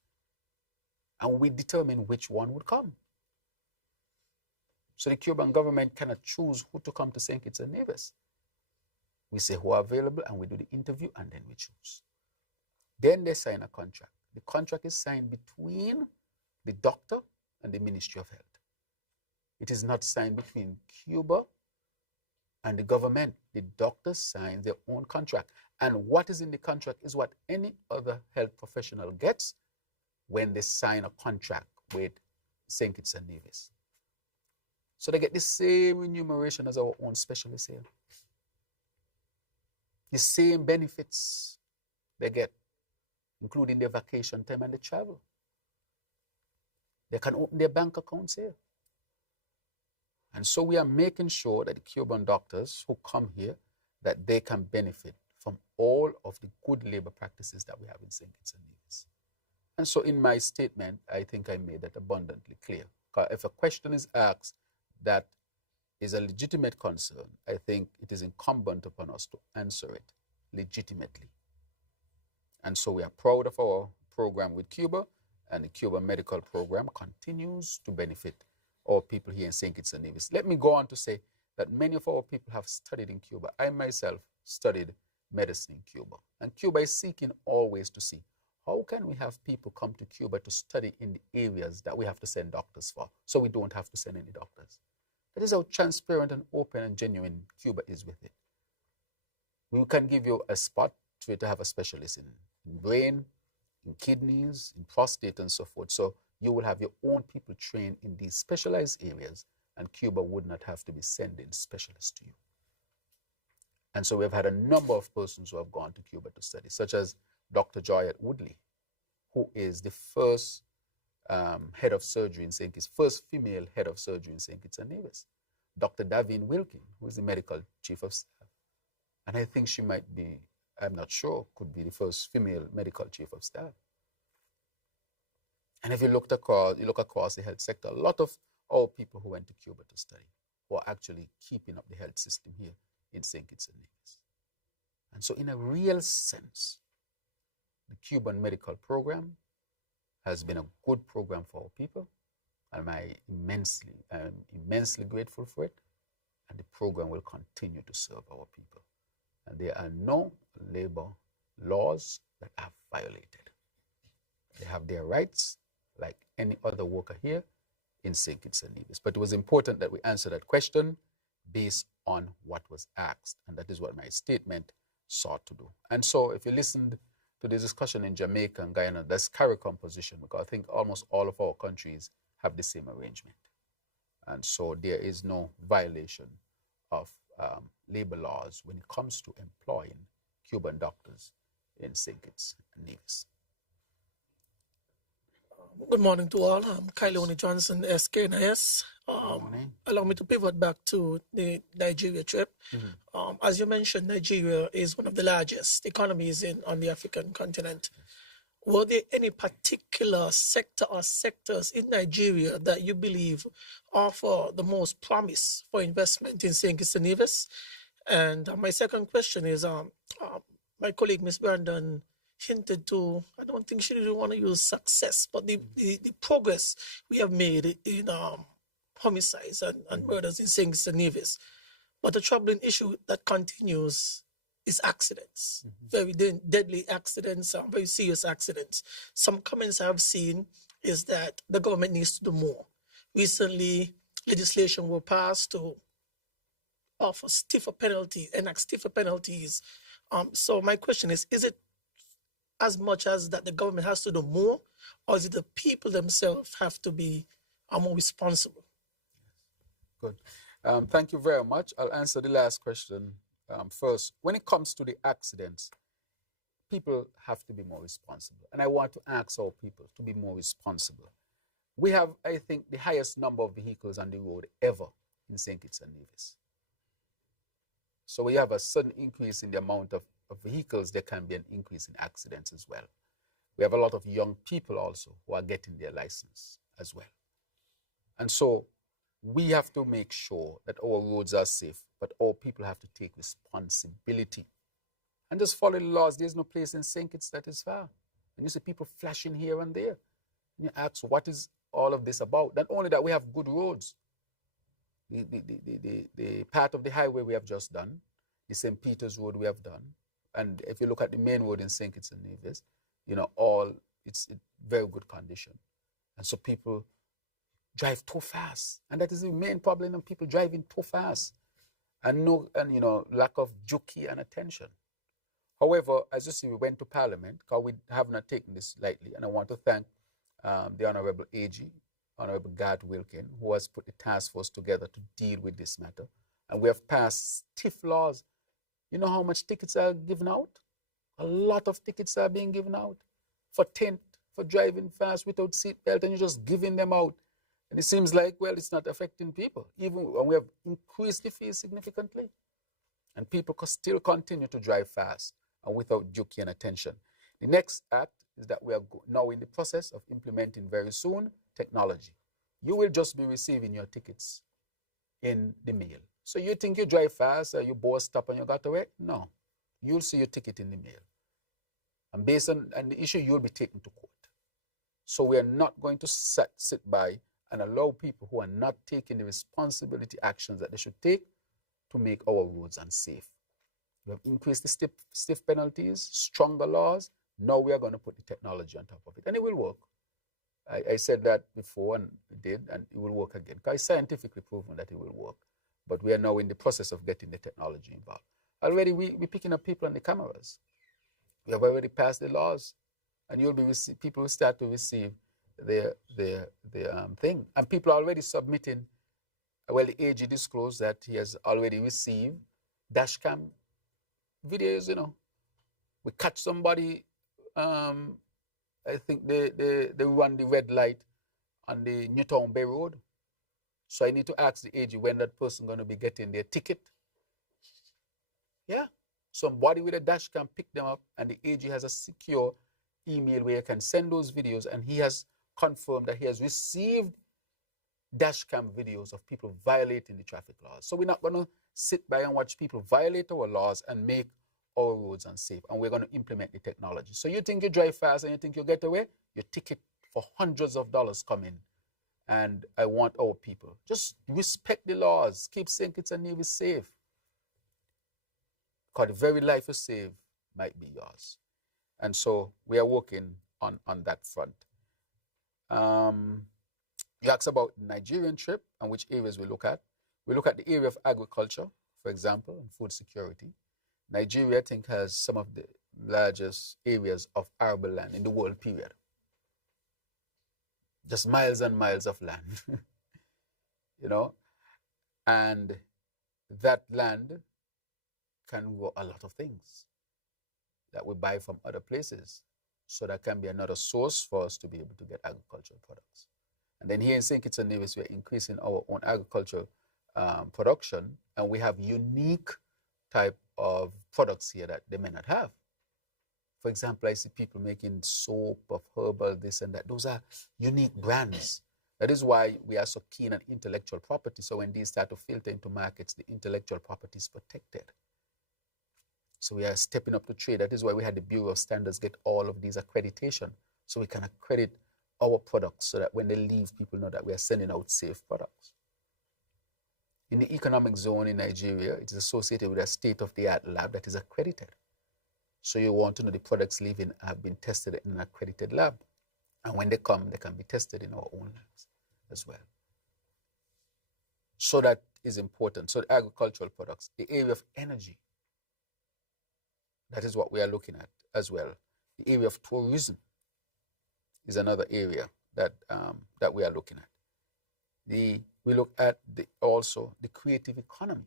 And we determine which one would come. So the Cuban government cannot choose who to come to St. Kitts and Nevis. We say who are available, and we do the interview, and then we choose. Then they sign a contract. The contract is signed between the doctor and the Ministry of Health. It is not signed between Cuba and the government. The doctors sign their own contract. And what is in the contract is what any other health professional gets when they sign a contract with St. Kitts and Nevis. So they get the same remuneration as our own specialists here. The same benefits they get, including their vacation time and the travel. They can open their bank accounts here. And so we are making sure that the Cuban doctors who come here, that they can benefit from all of the good labor practices that we have in St. Kitts and Nevis. And so in my statement, I think I made that abundantly clear. If a question is asked that is a legitimate concern, I think it is incumbent upon us to answer it legitimately. And so we are proud of our program with Cuba, and the Cuba medical program continues to benefit our people here in St. Kitts and Nevis. Let me go on to say that many of our people have studied in Cuba. I myself studied medicine in Cuba. And Cuba is seeking always to see how can we have people come to Cuba to study in the areas that we have to send doctors for, so we don't have to send any doctors. That is how transparent and open and genuine Cuba is with it. We can give you a spot to have a specialist in brain, in kidneys, in prostate, and so forth. So you will have your own people trained in these specialized areas, and Cuba would not have to be sending specialists to you. And so we've had a number of persons who have gone to Cuba to study, such as Dr. Joyette Woodley, who is the first head of surgery in St. Kitts, first female head of surgery in St. Kitts and Nevis. Dr. Davine Wilkin, who is the medical chief of staff. And I think she might be, I'm not sure, could be the first female medical chief of staff. And if you look across the health sector, a lot of our people who went to Cuba to study who are actually keeping up the health system here in St. Kitts and Nevis. And so in a real sense, the Cuban medical program has been a good program for our people, and I'm immensely grateful for it, and the program will continue to serve our people. And there are no labor laws that are violated. They have their rights like any other worker here in St. Kitts and Nevis. But it was important that we answer that question based on what was asked, and that is what my statement sought to do. And so if you listened to the discussion in Jamaica and Guyana, that's CARICOM position, because I think almost all of our countries have the same arrangement. And so there is no violation of labor laws when it comes to employing Cuban doctors in St. Kitts and Nevis. Good morning to all. I'm Kyleone Johnson, SKNIS. Allow me to pivot back to the Nigeria trip. As you mentioned, Nigeria is one of the largest economies on the African continent. Were there any particular sector or sectors in Nigeria that you believe offer the most promise for investment in St. Kitts and Nevis? And my second question is, my colleague, Ms. Brandon, hinted to, I don't think she didn't want to use success, but the progress we have made in homicides and murders in St. Kitts and Nevis. But the troubling issue that continues is accidents, very deadly accidents, very serious accidents. Some comments I've seen is that the government needs to do more. Recently, legislation was passed to offer stiffer penalties, enact stiffer penalties. So my question is it as much as that the government has to do more, or is it the people themselves have to be more responsible? Good. Thank you very much. I'll answer the last question first. When it comes to the accidents, people have to be more responsible. And I want to ask our people to be more responsible. We have, I think, the highest number of vehicles on the road ever in St. Kitts and Nevis. So we have a sudden increase in the amount of vehicles. There can be an increase in accidents as well. We have a lot of young people also who are getting their license as well. And so we have to make sure that our roads are safe, but our people have to take responsibility and just follow the laws. There's no place in St. Kitts that is far. And you see people flashing here and there. And you ask, what is all of this about? Not only that, we have good roads. The part of the highway we have just done, the St. Peter's Road we have done, and if you look at the main road in St. Kitts and Nevis, it's in very good condition. And so people drive too fast. And that is the main problem of people driving too fast. And lack of jockey and attention. However, as you see, we went to Parliament because we have not taken this lightly. And I want to thank the Honorable AG, Honorable Garth Wilkin, who has put the task force together to deal with this matter. And we have passed stiff laws. You know how much tickets are given out? A lot of tickets are being given out for driving fast without seatbelt, and you're just giving them out. And it seems like, well, it's not affecting people, even when we have increased the fees significantly. And people still continue to drive fast and without duty and attention. The next act is that we are now in the process of implementing very soon technology. You will just be receiving your tickets in the mail. So you think you drive fast or you bore stop and you got away? No. You'll see your ticket in the mail. And based on the issue, you'll be taken to court. So we are not going to sit by and allow people who are not taking the responsibility actions that they should take to make our roads unsafe. We have increased the stiff penalties, stronger laws. Now we are going to put the technology on top of it, and it will work. I said that before, and it did, and it will work again, because it's scientifically proven that it will work. But we are now in the process of getting the technology involved. Already we're picking up people on the cameras. We have already passed the laws, and people will start to receive their thing. And people are already submitting. Well, the AG disclosed that he has already received dashcam videos. We catch somebody. I think they run the red light on the Newtown Bay Road. So I need to ask the AG when that person going to be getting their ticket. Yeah. Somebody with a dashcam picked them up, and the AG has a secure email where you can send those videos, and he has confirmed that he has received dashcam videos of people violating the traffic laws. So we're not going to sit by and watch people violate our laws and make our roads unsafe, and we're going to implement the technology. So you think you drive fast and you think you get away, your ticket for hundreds of dollars come in. And I want our people, just respect the laws, keep St. Kitts and Nevis safe. Because the very life you save might be yours. And so we are working on that front. You asked about the Nigerian trip and which areas we look at. We look at the area of agriculture, for example, and food security. Nigeria, I think, has some of the largest areas of arable land in the world, period. Just miles and miles of land, and that land can grow a lot of things that we buy from other places. So that can be another source for us to be able to get agricultural products. And then here in St. Kitts and Nevis, we're increasing our own agricultural production, and we have unique type of products here that they may not have. For example, I see people making soap of herbal, this and that. Those are unique brands. That is why we are so keen on intellectual property. So when these start to filter into markets, the intellectual property is protected. So we are stepping up to trade. That is why we had the Bureau of Standards get all of these accreditation, so we can accredit our products so that when they leave, people know that we are sending out safe products. In the economic zone in Nigeria, it is associated with a state-of-the-art lab that is accredited. So you want to know the products leaving have been tested in an accredited lab. And when they come, they can be tested in our own labs as well. So that is important. So the agricultural products, the area of energy, that is what we are looking at as well. The area of tourism is another area that we are looking at. We look at also the creative economy.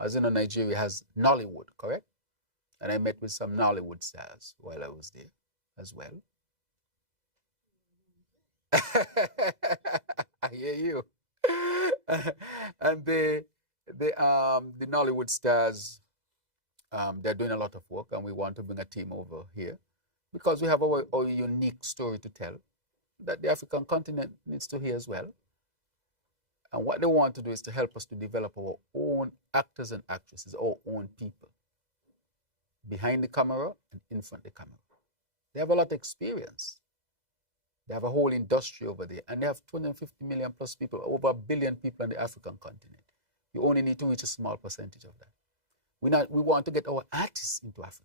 As you know, Nigeria has Nollywood, correct? And I met with some Nollywood stars while I was there as well. I hear you. And the Nollywood stars, they're doing a lot of work, and we want to bring a team over here because we have our unique story to tell that the African continent needs to hear as well. And what they want to do is to help us to develop our own actors and actresses, our own people, behind the camera and in front of the camera. They have a lot of experience. They have a whole industry over there, and they have 250 million plus people, over 1 billion people on the African continent. You only need to reach a small percentage of that. We want to get our artists into Africa,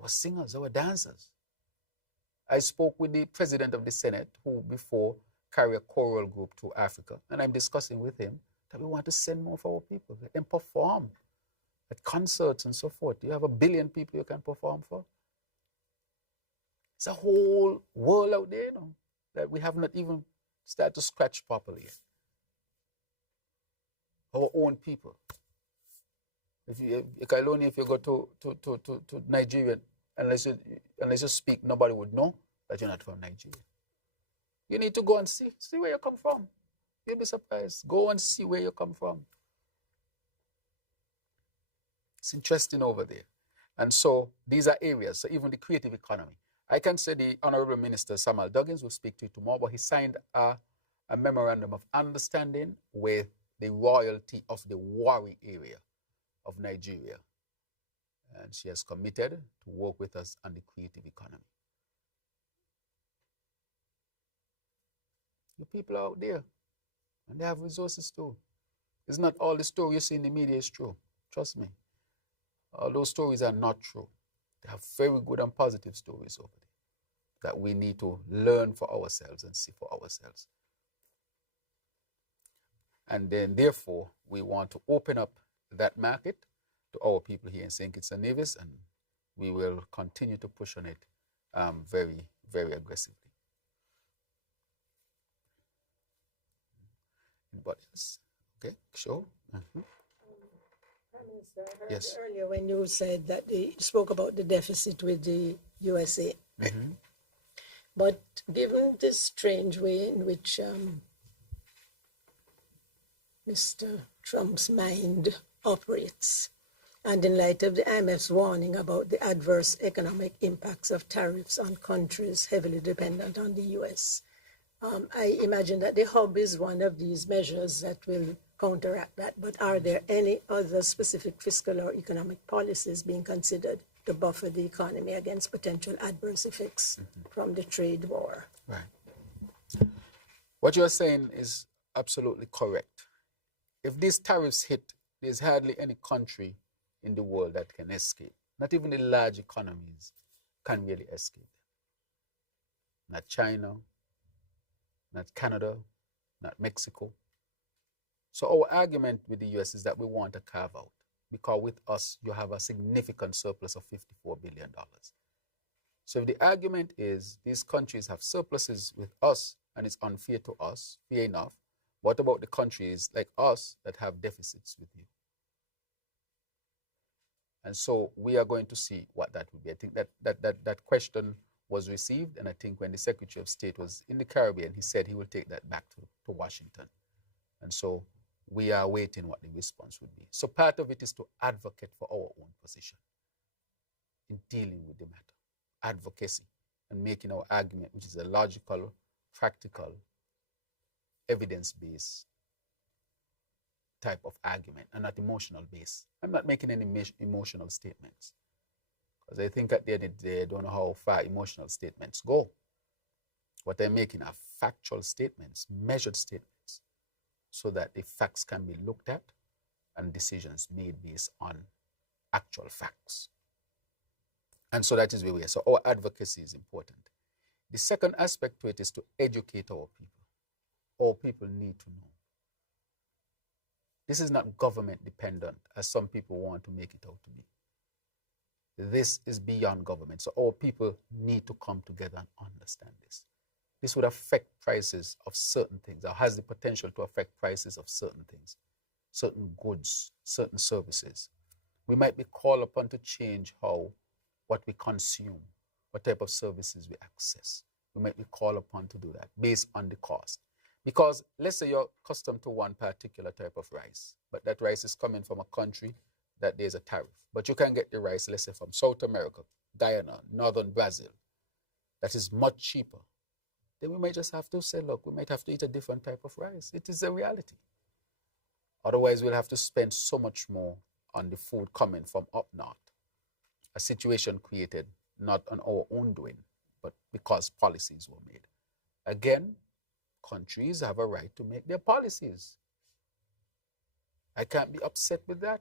our singers, our dancers. I spoke with the president of the Senate, who before carried a choral group to Africa, and I'm discussing with him that we want to send more of our people and perform at concerts and so forth. You have 1 billion people you can perform for. It's a whole world out there, that we have not even started to scratch properly yet. Our own people. If you go to Nigeria, unless you speak, nobody would know that you're not from Nigeria. You need to go and see where you come from. You'll be surprised. Go and see where you come from. It's interesting over there. And so these are areas, so even the creative economy. I can say the Honorable Minister Samuel Duggins will speak to you tomorrow, but he signed a memorandum of understanding with the royalty of the Warri area of Nigeria. And she has committed to work with us on the creative economy. The people are out there, and they have resources too. It's not all the story you see in the media is true. Trust me. All those stories are not true. They have very good and positive stories over there that we need to learn for ourselves and see for ourselves. And then, therefore, we want to open up that market to our people here in St. Kitts and Nevis, and we will continue to push on it very, very aggressively. Anybody else? Okay, sure. Mm-hmm. Prime Minister, I heard Yes. earlier when you said that you spoke about the deficit with the USA. Mm-hmm. But given this strange way in which Mr. Trump's mind operates, and in light of the IMF's warning about the adverse economic impacts of tariffs on countries heavily dependent on the US, I imagine that the hub is one of these measures that will counteract that. But are there any other specific fiscal or economic policies being considered to buffer the economy against potential adverse effects from the trade war? Right. What you're saying is absolutely correct. If these tariffs hit, there's hardly any country in the world that can escape. Not even the large economies can really escape. Not China, not Canada, not Mexico. So our argument with the US is that we want to carve out, because with us, you have a significant surplus of $54 billion. So if the argument is these countries have surpluses with us and it's unfair to us, fair enough, what about the countries like us that have deficits with you? And so we are going to see what that would be. I think that question was received, and I think when the Secretary of State was in the Caribbean, he said he will take that back to Washington. And so we are waiting what the response would be. So part of it is to advocate for our own position in dealing with the matter. Advocacy and making our argument, which is a logical, practical, evidence-based type of argument and not emotional-based. I'm not making any emotional statements, because I think at the end of the day, I don't know how far emotional statements go. What I'm making are factual statements, measured statements, so that the facts can be looked at and decisions made based on actual facts. And so that is where we are. So our advocacy is important. The second aspect to it is to educate our people. Our people need to know. This is not government dependent, as some people want to make it out to be. This is beyond government. So our people need to come together and understand this. This would affect prices of certain things, or has the potential to affect prices of certain things, certain goods, certain services. We might be called upon to change what we consume, what type of services we access. We might be called upon to do that based on the cost. Because let's say you're accustomed to one particular type of rice, but that rice is coming from a country that there's a tariff. But you can get the rice, let's say, from South America, Guyana, northern Brazil, that is much cheaper. Then we might just have to say, look, we might have to eat a different type of rice. It is a reality. Otherwise, we'll have to spend so much more on the food coming from up north. A situation created not on our own doing, but because policies were made. Again, countries have a right to make their policies. I can't be upset with that.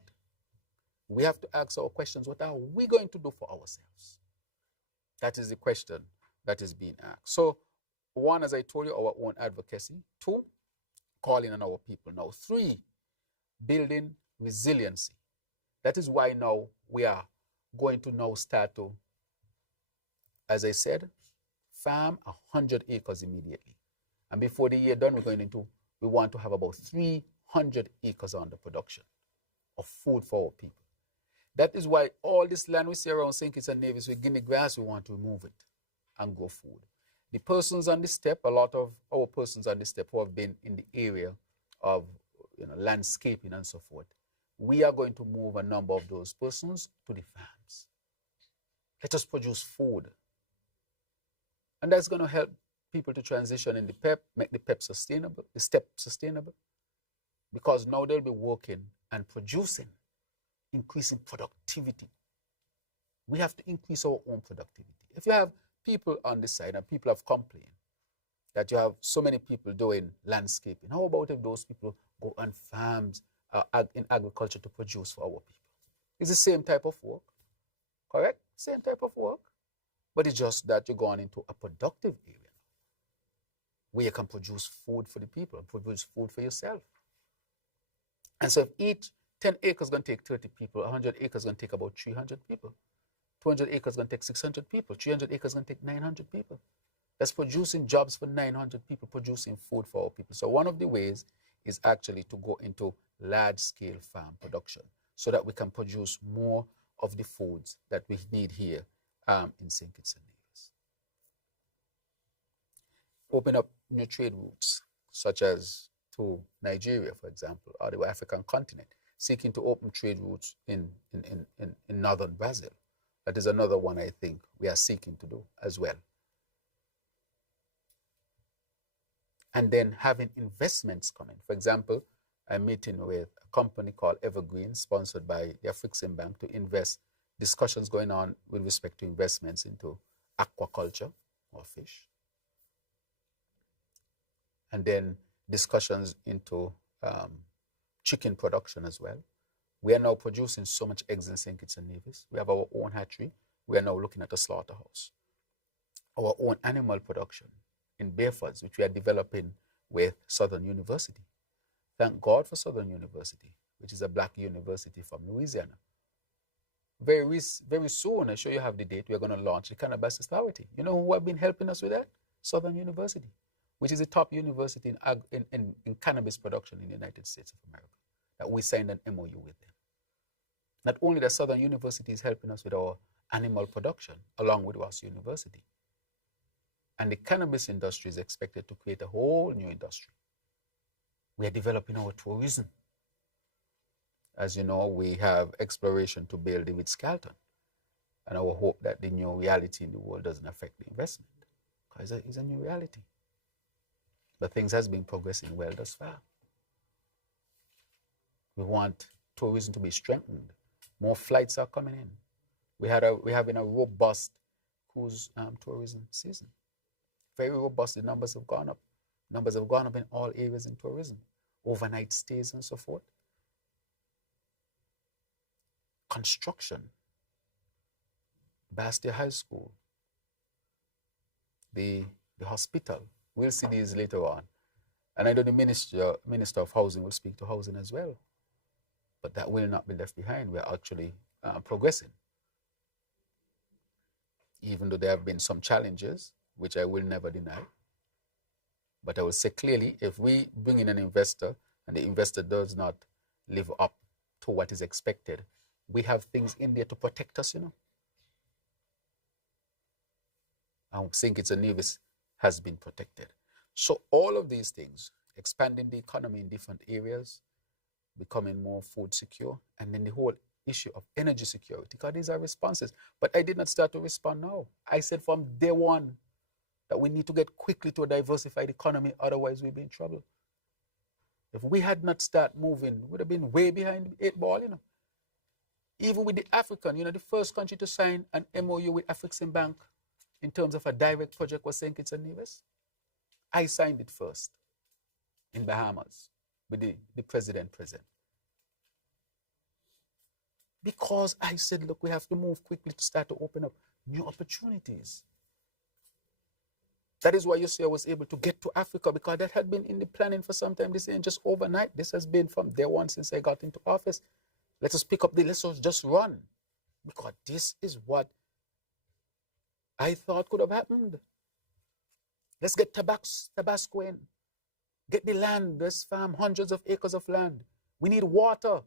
We have to ask our questions. What are we going to do for ourselves? That is the question that is being asked. So, one, as I told you, our own advocacy. Two, calling on our people. Now, three, building resiliency. That is why now we are going to now start to, as I said, farm 100 acres immediately. And before the year done, we want to have about 300 acres under production of food for our people. That is why all this land we see around St. Kitts and Nevis with Guinea grass, we want to remove it and grow food. The persons on the step, a lot of our persons on the step who have been in the area of landscaping and so forth, we are going to move a number of those persons to the farms. Let us produce food. And that's going to help people to transition in the PEP, make the PEP sustainable, the step sustainable, because now they'll be working and producing, increasing productivity. We have to increase our own productivity. If you have people on the side, and people have complained that you have so many people doing landscaping, how about if those people go on farms in agriculture to produce for our people? It's the same type of work, correct? Same type of work, but it's just that you're going into a productive area where you can produce food for the people, produce food for yourself. And so if each 10 acres is going to take 30 people, 100 acres is going to take about 300 people. 200 acres is going to take 600 people. 300 acres is going to take 900 people. That's producing jobs for 900 people, producing food for our people. So one of the ways is actually to go into large-scale farm production so that we can produce more of the foods that we need here in St. Kitts and Nevis. Open up new trade routes, such as to Nigeria, for example, or the African continent, seeking to open trade routes in northern Brazil. That is another one I think we are seeking to do as well. And then having investments coming. For example, I'm meeting with a company called Evergreen, sponsored by the Afrexim Bank, to invest. Discussions going on with respect to investments into aquaculture or fish. And then discussions into chicken production as well. We are now producing so much eggs in St. Kitts and Nevis. We have our own hatchery. We are now looking at a slaughterhouse. Our own animal production in Beaufort, which we are developing with Southern University. Thank God for Southern University, which is a black university from Louisiana. Very soon, I'm sure you have the date, we are going to launch the Cannabis Authority. You know who have been helping us with that? Southern University, which is the top university in cannabis production in the United States of America, that we signed an MOU with them. Not only that Southern University is helping us with our animal production, along with Ross University. And the cannabis industry is expected to create a whole new industry. We are developing our tourism. As you know, we have exploration to build the Ritz-Carlton. And our hope that the new reality in the world doesn't affect the investment. Because it's a new reality. But things has been progressing well thus far. We want tourism to be strengthened. More flights are coming in. We're having a robust cruise tourism season. Very robust. The numbers have gone up. Numbers have gone up in all areas in tourism. Overnight stays and so forth. Construction. Bastia High School. The hospital. We'll see these later on. And I know the Minister of Housing will speak to housing as well. But that will not be left behind. We're actually progressing. Even though there have been some challenges, which I will never deny. But I will say clearly, if we bring in an investor and the investor does not live up to what is expected, We have things in there to protect us, And St. Kitts and Nevis has been protected. So all of these things, expanding the economy in different areas, becoming more food secure, and then the whole issue of energy security, because these are responses. But I did not start to respond now. I said from day one that we need to get quickly to a diversified economy, otherwise we'll be in trouble. If we had not started moving, we would have been way behind the 8 ball, Even with the African, the first country to sign an MOU with Afreximbank in terms of a direct project was St. Kitts and Nevis. I signed it first in Bahamas with the president present. Because I said, look, we have to move quickly to start to open up new opportunities. That is why you see I was able to get to Africa, because that had been in the planning for some time. This ain't just overnight. This has been from day one since I got into office. Let us pick up let's just run. Because this is what I thought could have happened. Let's get Tabasco in. Get the land. Let's farm hundreds of acres of land. We need water.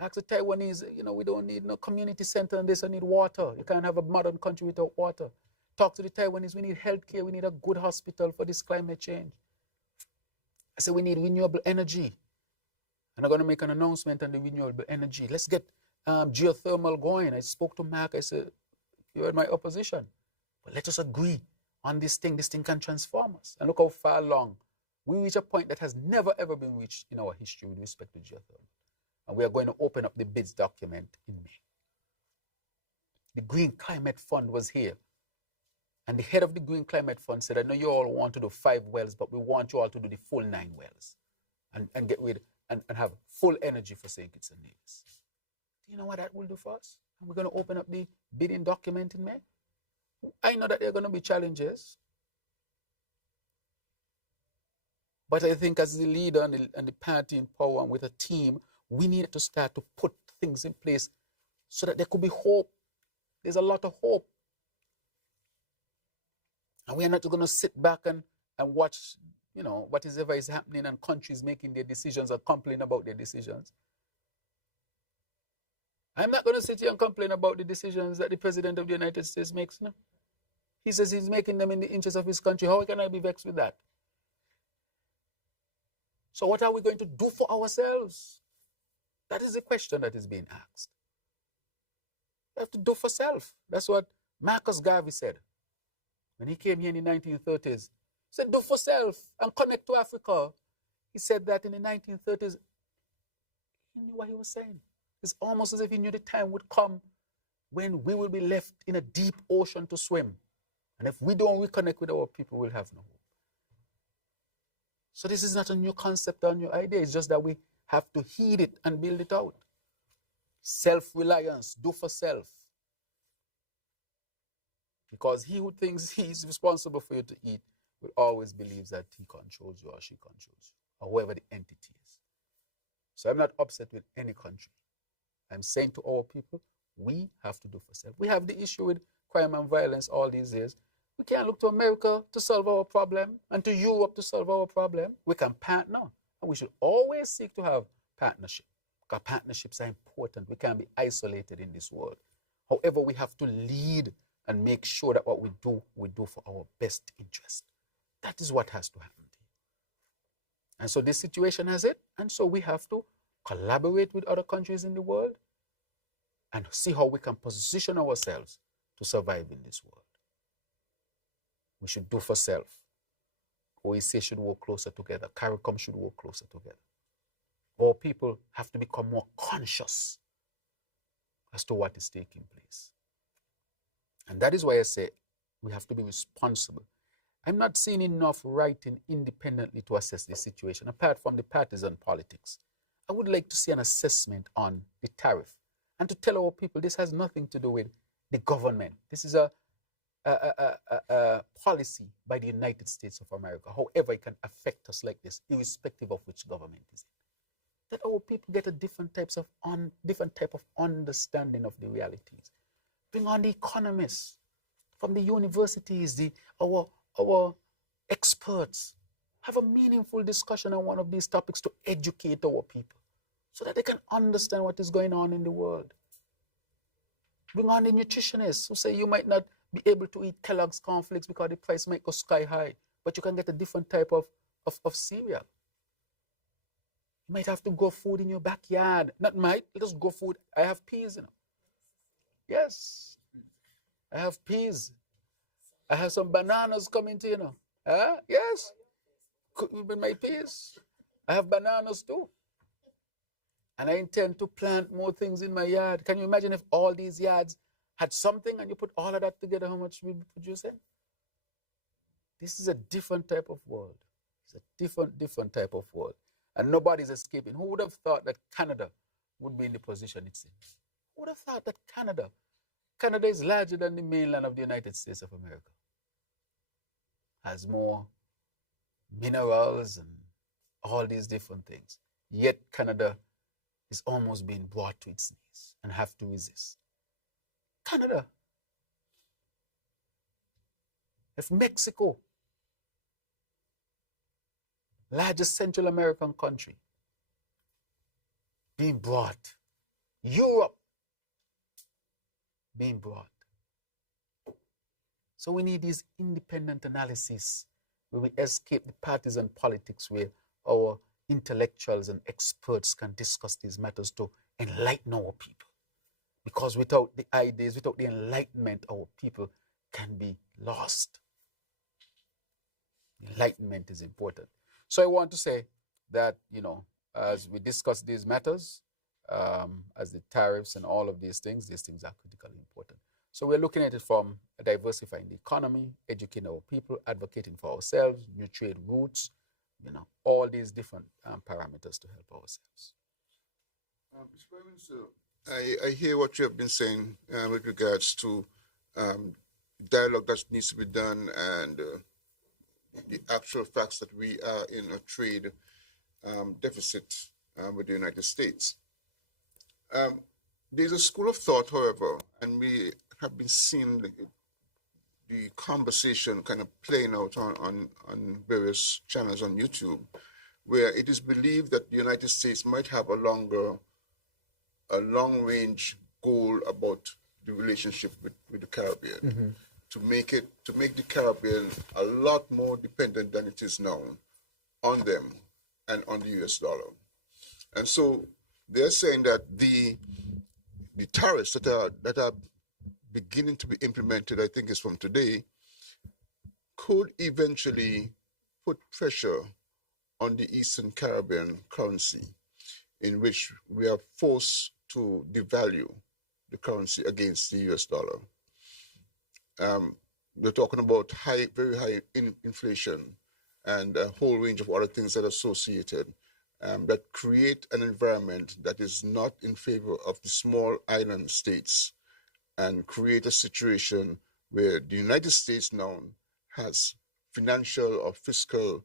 Ask the Taiwanese, we don't need no community center and this. I need water. You can't have a modern country without water. Talk to the Taiwanese. We need healthcare. We need a good hospital for this climate change. I said we need renewable energy. And I'm going to make an announcement on the renewable energy. Let's get geothermal going. I spoke to Mark. I said, you're in my opposition. But let us agree on this thing. This thing can transform us. And look how far along. We reach a point that has never, ever been reached in our history with respect to geothermal. And we are going to open up the bids document in May. The Green Climate Fund was here. And the head of the Green Climate Fund said, I know you all want to do 5 wells, but we want you all to do the full 9 wells and get rid and have full energy for St. Kitts and Nevis. Do you know what that will do for us? And we're going to open up the bidding document in May. I know that there are going to be challenges. But I think as the leader and the party in power and with a team, we need to start to put things in place so that there could be hope. There's a lot of hope. And we are not going to sit back and watch, whatever is happening and countries making their decisions or complain about their decisions. I'm not going to sit here and complain about the decisions that the President of the United States makes. No. He says he's making them in the interest of his country. How can I be vexed with that? So what are we going to do for ourselves? That is the question that is being asked. We have to do for self. That's what Marcus Garvey said. When he came here in the 1930s, he said, do for self and connect to Africa. He said that in the 1930s. He knew what he was saying. It's almost as if he knew the time would come when we will be left in a deep ocean to swim. And if we don't reconnect with our people, we'll have no hope. So this is not a new concept or a new idea. It's just that we have to heed it and build it out. Self-reliance, do for self. Because he who thinks he is responsible for you to eat will always believe that he controls you or she controls you, or whoever the entity is. So I'm not upset with any country. I'm saying to our people, we have to do for self. We have the issue with crime and violence all these years. We can't look to America to solve our problem and to Europe to solve our problem. We can partner, and we should always seek to have partnership, because partnerships are important. We can't be isolated in this world. However, we have to lead and make sure that what we do for our best interest. That is what has to happen. And so this situation has it, and so we have to collaborate with other countries in the world and see how we can position ourselves to survive in this world. We should do for self. OEC should work closer together. CARICOM should work closer together. Our people have to become more conscious as to what is taking place. And that is why I say we have to be responsible. I'm not seeing enough writing independently to assess this situation, apart from the partisan politics. I would like to see an assessment on the tariff and to tell our people this has nothing to do with the government. This is a policy by the United States of America. However, it can affect us like this, irrespective of which government is it. That our people get a different type of understanding of the realities. Bring on the economists from the universities, our experts. Have a meaningful discussion on one of these topics to educate our people so that they can understand what is going on in the world. Bring on the nutritionists who say you might not be able to eat Kellogg's cornflakes because the price might go sky high, but you can get a different type of cereal. You might have to grow food in your backyard. Not might, just grow food. I have peas, Yes, I have peas. I have some bananas coming to, Yes, with my peas. I have bananas too. And I intend to plant more things in my yard. Can you imagine if all these yards had something and you put all of that together, how much we'd be producing? This is a different type of world. It's a different type of world. And nobody's escaping. Who would have thought that Canada would be in the position it's in? Who would have thought that Canada is larger than the mainland of the United States of America? Has more minerals and all these different things. Yet Canada is almost being brought to its knees and have to resist. Canada. If Mexico, largest Central American country, being brought, Europe being brought. So we need these independent analysis where we escape the partisan politics, where our intellectuals and experts can discuss these matters to enlighten our people. Because without the ideas, without the enlightenment, our people can be lost. Enlightenment is important. So I want to say that, as we discuss these matters, as the tariffs and all of these things are critically important. So we're looking at it from diversifying the economy, educating our people, advocating for ourselves, new trade routes, all these different parameters to help ourselves. Mr. Prime Minister, I hear what you have been saying with regards to dialogue that needs to be done and the actual facts that we are in a trade deficit with the United States. There's a school of thought, however, and we have been seeing the conversation kind of playing out on various channels on YouTube, where it is believed that the United States might have a long-range goal about the relationship with the Caribbean, to make the Caribbean a lot more dependent than it is now on them and on the US dollar. And so they're saying that the tariffs that are beginning to be implemented, I think is from today, could eventually put pressure on the Eastern Caribbean currency, in which we are forced to devalue the currency against the US dollar. We're talking about very high inflation and a whole range of other things that are associated that create an environment that is not in favor of the small island states, and create a situation where the United States now has financial or fiscal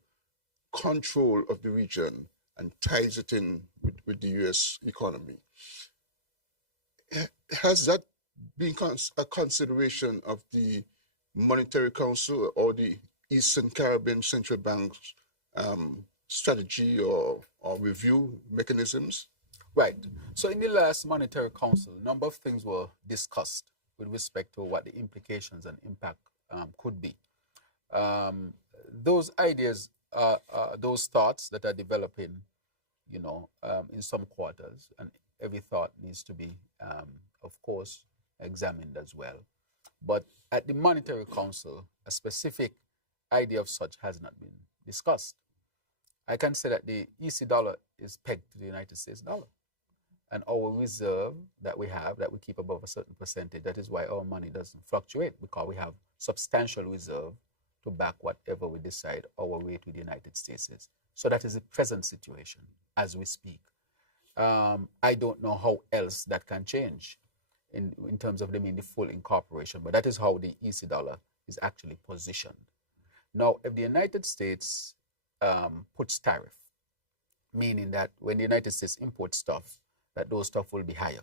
control of the region and ties it in with the US economy. Has that been a consideration of the Monetary Council or the Eastern Caribbean Central Bank's strategy or review mechanisms? Right. So in the last Monetary Council, a number of things were discussed with respect to what the implications and impact could be. Those ideas, those thoughts that are developing, in some quarters, and every thought needs to be, of course, examined as well. But at the Monetary Council, a specific idea of such has not been discussed. I can say that the EC dollar is pegged to the United States dollar. And our reserve that we have, that we keep above a certain percentage, that is why our money doesn't fluctuate, because we have substantial reserve to back whatever we decide our rate with the United States is. So that is the present situation as we speak. I don't know how else that can change in terms of the full incorporation, but that is how the EC dollar is actually positioned. Now, if the United States puts tariff, meaning that when the United States imports stuff, that those stuff will be higher.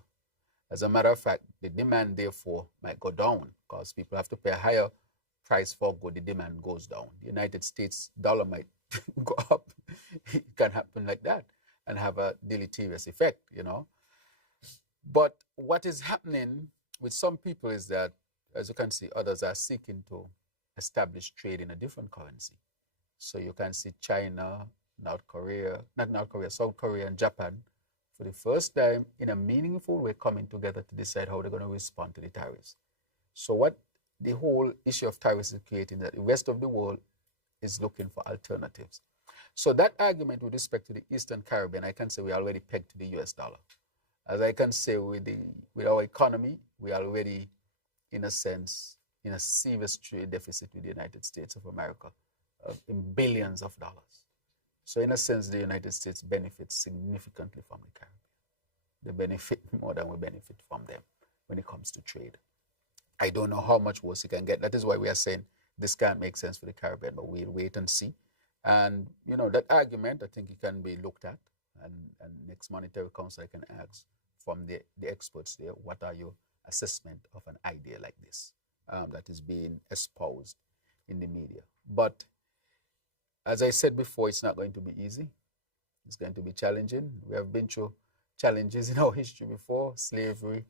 As a matter of fact, the demand therefore might go down because people have to pay a higher price for good, the demand goes down. The United States dollar might go up. It can happen like that and have a deleterious effect, But what is happening with some people is that, as you can see, others are seeking to establish trade in a different currency. So you can see China, South Korea and Japan for the first time in a meaningful way coming together to decide how they're going to respond to the tariffs. So what the whole issue of tariffs is creating, that the rest of the world is looking for alternatives. So that argument with respect to the Eastern Caribbean, I can say we are already pegged to the US dollar. As I can say with our economy, we are already, in a sense, in a serious trade deficit with the United States of America in billions of dollars. So in a sense, the United States benefits significantly from the Caribbean. They benefit more than we benefit from them when it comes to trade. I don't know how much worse it can get. That is why we are saying this can't make sense for the Caribbean, but we'll wait and see. And, that argument, I think it can be looked at. And next Monetary Council, I can ask from the experts there, what are your assessment of an idea like this that is being espoused in the media? But as I said before, it's not going to be easy. It's going to be challenging. We have been through challenges in our history before: slavery,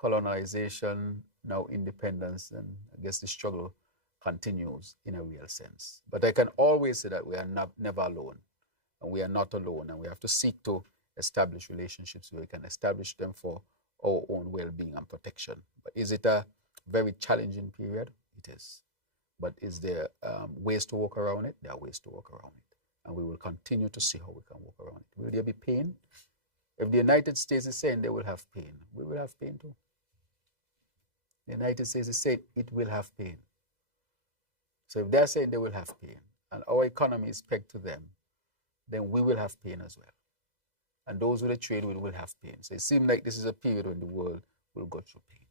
colonization, now independence, and I guess the struggle continues in a real sense. But I can always say that we are never alone, and we are not alone, and we have to seek to establish relationships where we can establish them for our own well-being and protection. But is it a very challenging period? It is. But is there ways to work around it? There are ways to work around it. And we will continue to see how we can work around it. Will there be pain? If the United States is saying they will have pain, we will have pain too. The United States is saying it will have pain. So if they're saying they will have pain, and our economy is pegged to them, then we will have pain as well. And those with the trade will have pain. So it seems like this is a period when the world will go through pain.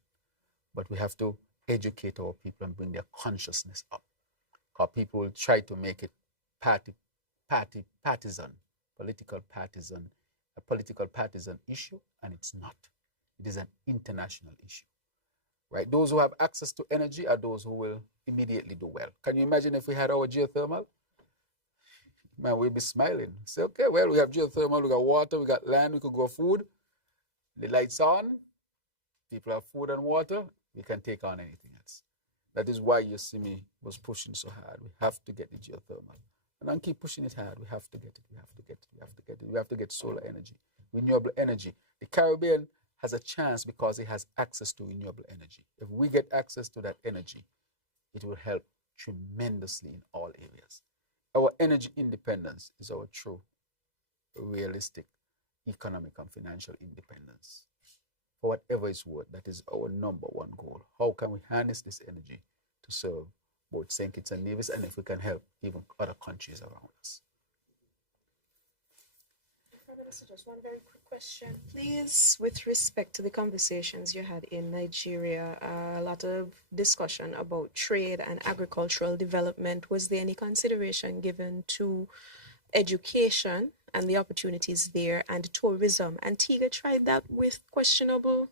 But we have to educate our people and bring their consciousness up. Because people will try to make it partisan, a political partisan issue, and it's not. It is an international issue. Right? Those who have access to energy are those who will immediately do well. Can you imagine if we had our geothermal? Man, we'd be smiling. Say, okay, well, we have geothermal, we got water, we got land, we could grow food. The lights on, people have food and water, we can take on anything else. That is why you see me was pushing so hard. We have to get the geothermal. And I'll keep pushing it hard. We have to get it, we have to get it, we have to get it. We have to get solar energy, renewable energy. The Caribbean has a chance because it has access to renewable energy. If we get access to that energy, it will help tremendously in all areas. Our energy independence is our true, realistic economic and financial independence. For whatever it's worth, that is our number one goal. How can we harness this energy to serve both St. Kitts and Nevis, and if we can help even other countries around us? Just one very quick question, please. With respect to the conversations you had in Nigeria, a lot of discussion about trade and agricultural development. Was there any consideration given to education and the opportunities there, and tourism? Antigua tried that with questionable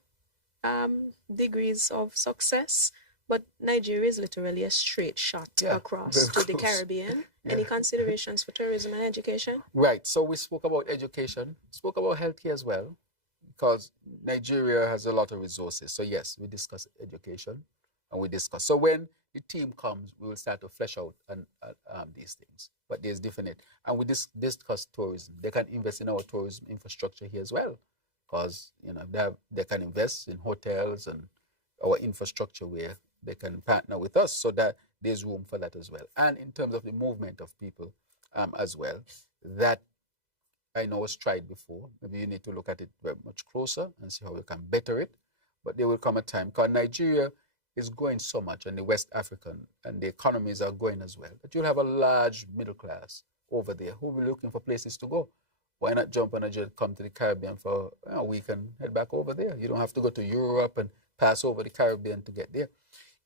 degrees of success, but Nigeria is literally a straight shot across to the Caribbean. Yeah. Any considerations for tourism and education? Right. So we spoke about education, spoke about healthcare as well, because Nigeria has a lot of resources. So yes, we discuss education and we discuss. So when the team comes, we will start to flesh out these things. But there's different, and we discuss tourism. They can invest in our tourism infrastructure here as well, because they can invest in hotels and our infrastructure where they can partner with us, so that there's room for that as well. And in terms of the movement of people as well, that I know was tried before. Maybe you need to look at it very much closer and see how we can better it. But there will come a time, because Nigeria is growing so much, and the West African and the economies are growing as well, that you'll have a large middle class over there who will be looking for places to go. Why not jump on a jet, come to the Caribbean for a week and head back over there? You don't have to go to Europe and pass over the Caribbean to get there.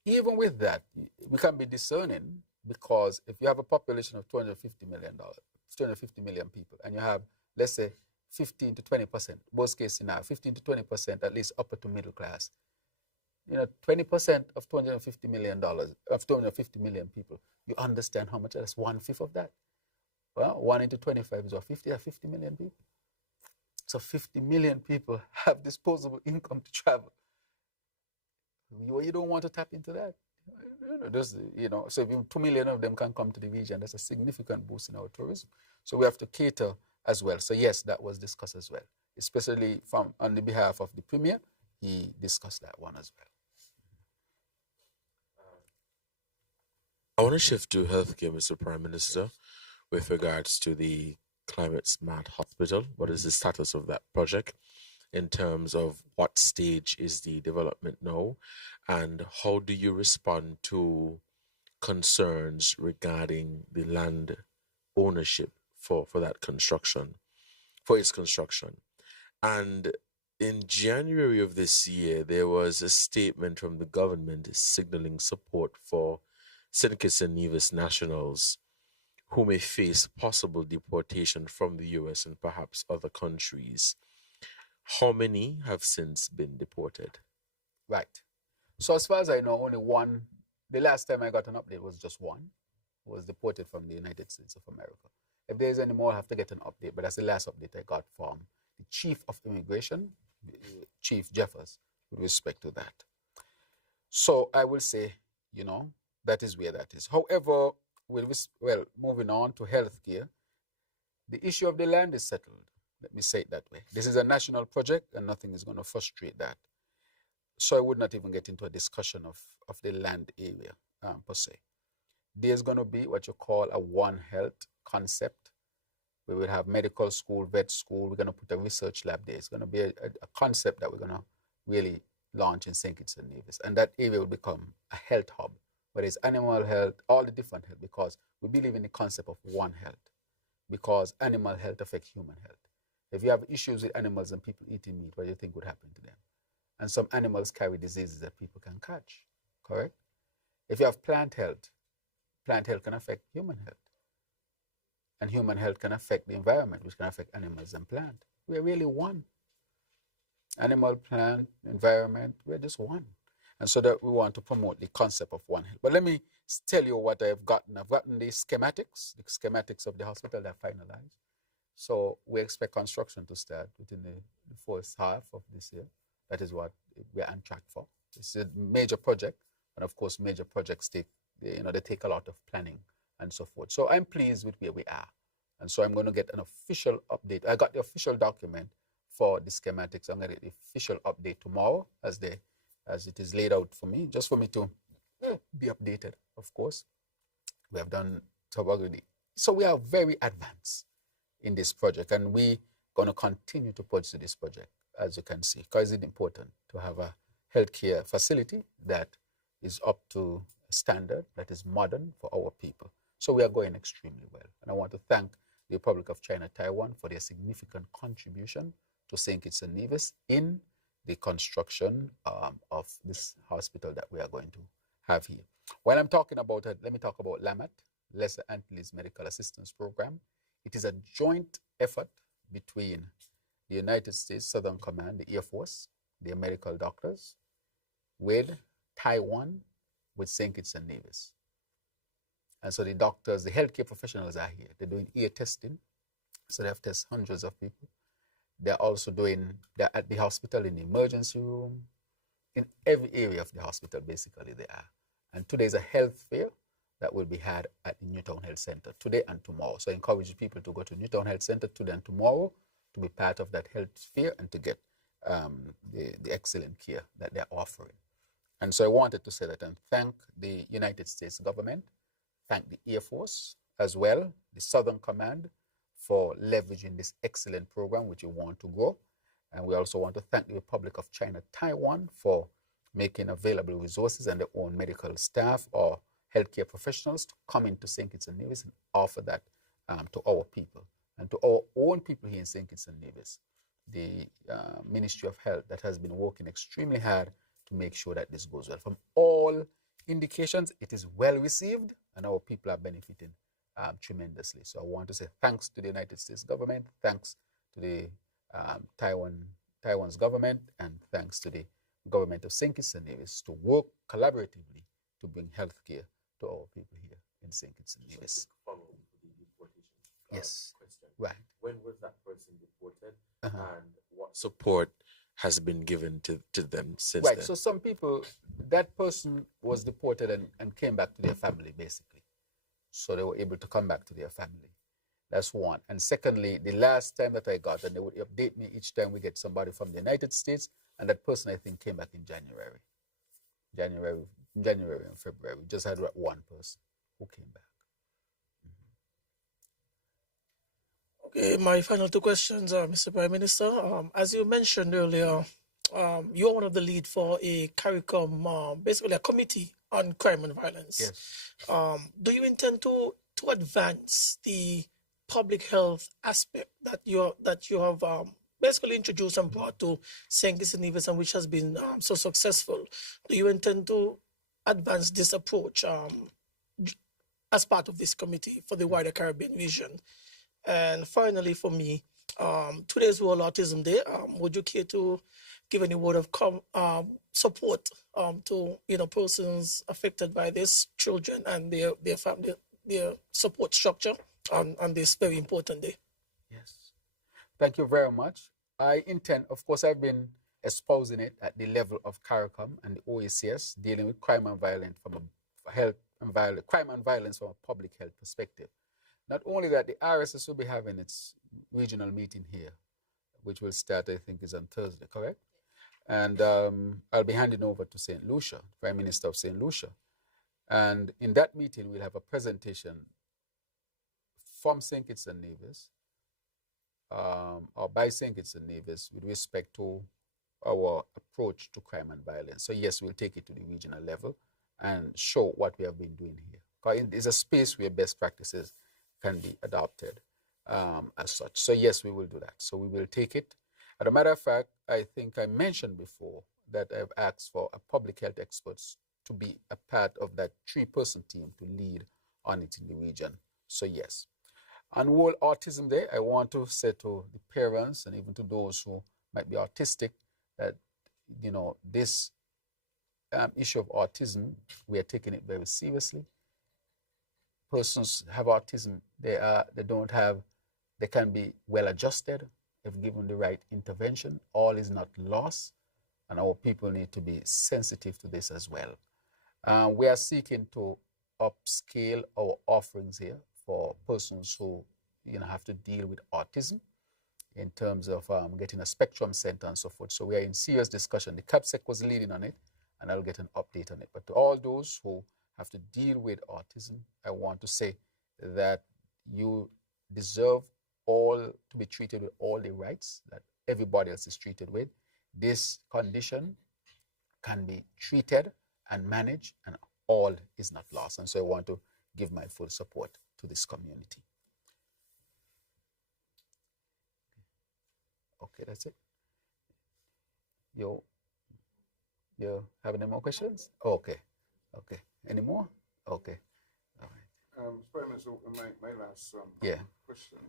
Even with that, we can be discerning, because if you have a population of 250 million people, and you have, let's say, 15 to 20%, worst case scenario, 15 to 20% at least upper to middle class, 20% of $250 million, of 250 million people, you understand how much? That's 1/5 of that. Well, 1 into 25 is what, 50 million people? So 50 million people have disposable income to travel. You don't want to tap into that. So if 2 million of them can come to the region, that's a significant boost in our tourism. So we have to cater as well. So yes, that was discussed as well, especially on the behalf of the Premier. He discussed that one as well. I want to shift to healthcare, Mr. Prime Minister, with regards to the Climate Smart Hospital. What is the status of that project in terms of what stage is the development now, and how do you respond to concerns regarding the land ownership for that construction, for its construction? And in January of this year, there was a statement from the government signaling support for St. Kitts and Nevis nationals who may face possible deportation from the US and perhaps other countries. How many have since been deported? Right. So as far as I know, only one. The last time I got an update was just one was deported from the United States of America. If there's any more, I have to get an update, but that's the last update I got from the Chief of Immigration, Chief Jeffers, with respect to that. So I will say, that is where that is. However, moving on to healthcare, the issue of the land is settled. Let me say it that way. This is a national project and nothing is going to frustrate that. So I would not even get into a discussion of the land area per se. There's going to be what you call a One Health concept. We will have medical school, vet school. We're going to put a research lab there. It's going to be a concept that we're going to really launch in St. Kitts and Nevis. And that area will become a health hub, whether it's animal health, all the different health, because we believe in the concept of One Health, because animal health affects human health. If you have issues with animals and people eating meat, what do you think would happen to them? And some animals carry diseases that people can catch, correct? If you have plant health can affect human health. And human health can affect the environment, which can affect animals and plant. We're really one. Animal, plant, environment, we're just one. And so that we want to promote the concept of One Health. But let me tell you what I've gotten. I've gotten the schematics of the hospital that are finalized. So we expect construction to start within the first half of this year. That is what we're on track for. It's a major project, and of course, major projects they take a lot of planning and so forth. So I'm pleased with where we are, and so I'm going to get an official update. I got the official document for the schematics. I'm going to get the official update tomorrow, as it is laid out for me, just for me to be updated. Of course, we have done already. So we are very advanced in this project, and we're going to continue to pursue this project, as you can see, because it's important to have a healthcare facility that is up to standard, that is modern for our people. So we are going extremely well. And I want to thank the Republic of China Taiwan for their significant contribution to St. Kitts and Nevis in the construction of this hospital that we are going to have here. While I'm talking about it, let me talk about LAMAT, Lesser Antilles Medical Assistance Program. It is a joint effort between the United States Southern Command, the Air Force, the medical doctors, with Taiwan, with St. Kitts and Nevis. And so the doctors, the healthcare professionals are here. They're doing ear testing. So they have tested hundreds of people. They're at the hospital, in the emergency room, in every area of the hospital, basically they are. And today is a health fair that will be had at the Newtown Health Center today and tomorrow. So I encourage people to go to Newtown Health Center today and tomorrow to be part of that health fair and to get the excellent care that they're offering. And so I wanted to say that and thank the United States government, thank the Air Force as well, the Southern Command, for leveraging this excellent program which we want to grow. And we also want to thank the Republic of China Taiwan for making available resources and their own medical staff or healthcare professionals to come into St. Kitts and Nevis and offer that to our people and to our own people here in St. Kitts and Nevis. The Ministry of Health that has been working extremely hard to make sure that this goes well. From all indications, it is well received and our people are benefiting tremendously. So I want to say thanks to the United States government, thanks to the Taiwan's government, and thanks to the government of St. Kitts and Nevis to work collaboratively to bring healthcare to our people here in St. Kitts and Nevis. Yes. Right. When was that person deported, and what support has been given to them since Right. then. So some people, that person was deported and came back to their family, basically. So they were able to come back to their family. That's one. And secondly, the last time that I got, and they would update me each time we get somebody from the United States, and that person I think came back in January. January and February. We just had one person who came back. Okay, my final two questions, Mr. Prime Minister. As you mentioned earlier, you're one of the lead for a CARICOM, basically a committee on crime and violence. Yes. Do you intend to advance the public health aspect that you have basically introduced and brought to St. Kitts and Nevis, and which has been so successful? Do you intend to advance this approach as part of this committee for the wider Caribbean vision? And finally, for me, today's World Autism Day. Would you care to give any word of support to persons affected by this, children and their family, their support structure on this very important day? Yes. Thank you very much. I intend, of course, I've been espousing it at the level of CARICOM and the OACS, dealing with crime and violence from crime and violence from a public health perspective. Not only that, the RSS will be having its regional meeting here, which will start, I think, is on Thursday, correct? And I'll be handing over to St. Lucia, Prime Minister of St. Lucia. And in that meeting, we'll have a presentation from St. Kitts and Nevis, or by St. Kitts and Nevis, with respect to our approach to crime and violence. So yes, we'll take it to the regional level and show what we have been doing here. Because it's a space where best practices can be adopted as such. So yes, we will do that. So we will take it. As a matter of fact, I think I mentioned before that I've asked for a public health experts to be a part of that 3-person team to lead on it in the region. So yes. On World Autism Day, I want to say to the parents and even to those who might be autistic that, this issue of autism, we are taking it very seriously. Persons have autism, they can be well adjusted if given the right intervention. All is not lost, and our people need to be sensitive to this as well. We are seeking to upscale our offerings here for persons who have to deal with autism in terms of getting a spectrum center and so forth. So we are in serious discussion. The CAPSEC was leading on it, and I'll get an update on it. But to all those who have to deal with autism, I want to say that you deserve all to be treated with all the rights that everybody else is treated with. This condition can be treated and managed, and all is not lost. And so I want to give my full support to this community. Okay, that's it. You have any more questions? Okay. Any more? Okay. All right. Prime Minister, my last Yeah. question.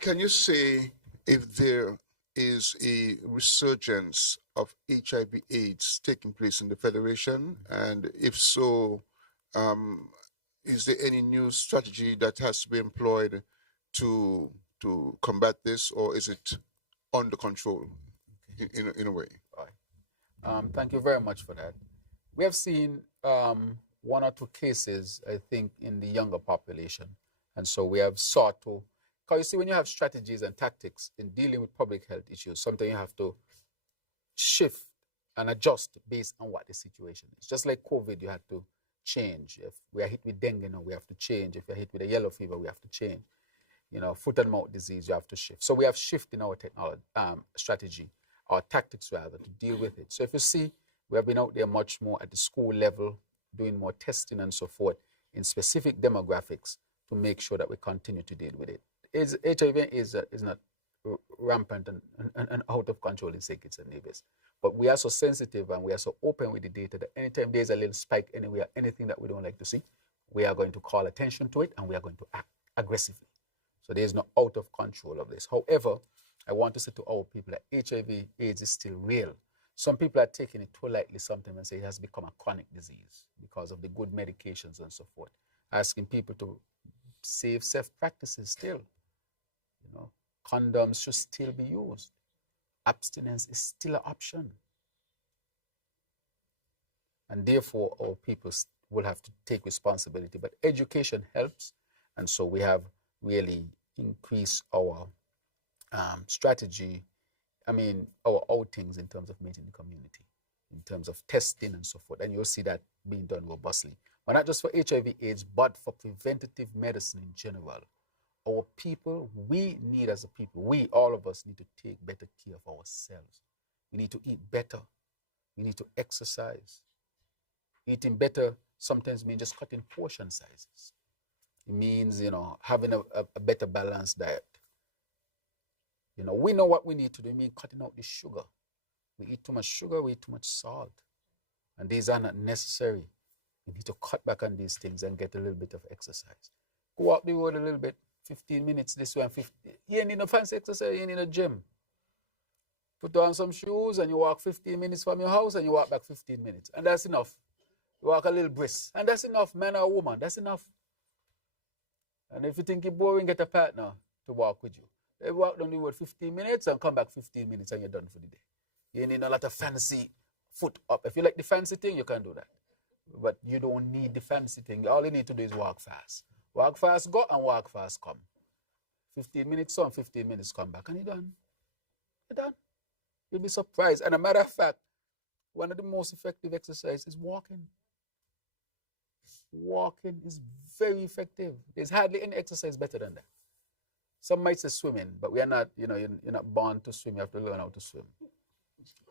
Can you say if there is a resurgence of HIV/AIDS taking place in the Federation? And if so, is there any new strategy that has to be employed to combat this, or is it under control in a way? All right. Thank you very much for that. We have seen 1 or 2 cases, I think, in the younger population. And so we have sought to, because you see, when you have strategies and tactics in dealing with public health issues, sometimes you have to shift and adjust based on what the situation is. Just like COVID, you have to change. If we are hit with dengue now, we have to change. If you're hit with a yellow fever, we have to change. Foot and mouth disease, you have to shift. So we have shifted in our technology, strategy, our tactics rather, to deal with it. So if you see, we have been out there much more at the school level, doing more testing and so forth in specific demographics to make sure that we continue to deal with it. HIV is not rampant and out of control in St. Kitts and Nevis. But we are so sensitive and we are so open with the data that anytime there's a little spike anywhere, anything that we don't like to see, we are going to call attention to it and we are going to act aggressively. So there is no out of control of this. However, I want to say to our people that HIV/AIDS is still real. Some people are taking it too lightly sometimes and say it has become a chronic disease because of the good medications and so forth. Asking people to safe practices still. Condoms should still be used. abstinence is still an option. And therefore, our people will have to take responsibility. But education helps. And so we have really increased our strategy, our outings in terms of meeting the community, in terms of testing and so forth. And you'll see that being done robustly. But not just for HIV/AIDS, but for preventative medicine in general. Our people, we need as a people, all of us need to take better care of ourselves. We need to eat better. We need to exercise. Eating better sometimes means just cutting portion sizes. It means, having a better balanced diet. We know what we need to do. It means cutting out the sugar. We eat too much sugar, we eat too much salt. And these are not necessary. You need to cut back on these things and get a little bit of exercise. Go out the road a little bit, 15 minutes this way and 15. You ain't need no fancy exercise, you need a gym. Put on some shoes and you walk 15 minutes from your house and you walk back 15 minutes. And that's enough. You walk a little brisk. And that's enough, man or woman. That's enough. And if you think you're boring, get a partner to walk with you. They walk down the road 15 minutes and come back 15 minutes and you're done for the day. You need a lot of fancy foot up. If you like the fancy thing, you can do that. But you don't need the fancy thing. All you need to do is walk fast. Walk fast, go, and walk fast, come. 15 minutes on, 15 minutes, come back, and you're done. You're done. You'll be surprised. And a matter of fact, one of the most effective exercises is walking. Walking is very effective. There's hardly any exercise better than that. Some might say swimming, but we are not, you're not born to swim. You have to learn how to swim.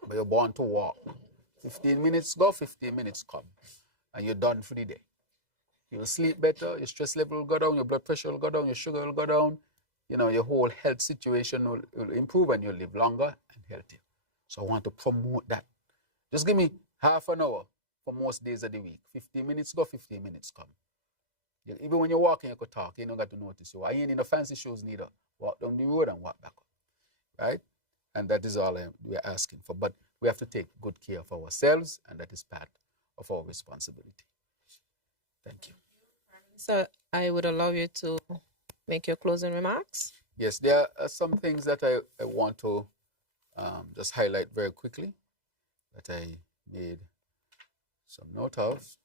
But you're born to walk. 15 minutes go, 15 minutes come. And you're done for the day. You'll sleep better, your stress level will go down, your blood pressure will go down, your sugar will go down. Your whole health situation will improve and you'll live longer and healthier. So I want to promote that. Just give me half an hour for most days of the week. 15 minutes go, 15 minutes come. Even when you're walking, you could talk. You don't got to notice. So I ain't in the fancy shoes neither. Walk down the road and walk back up. Right? And that is all we're asking for. But we have to take good care of ourselves, and that is part of our responsibility. Thank you. So I would allow you to make your closing remarks. Yes, there are some things that I want to just highlight very quickly that I made some note of.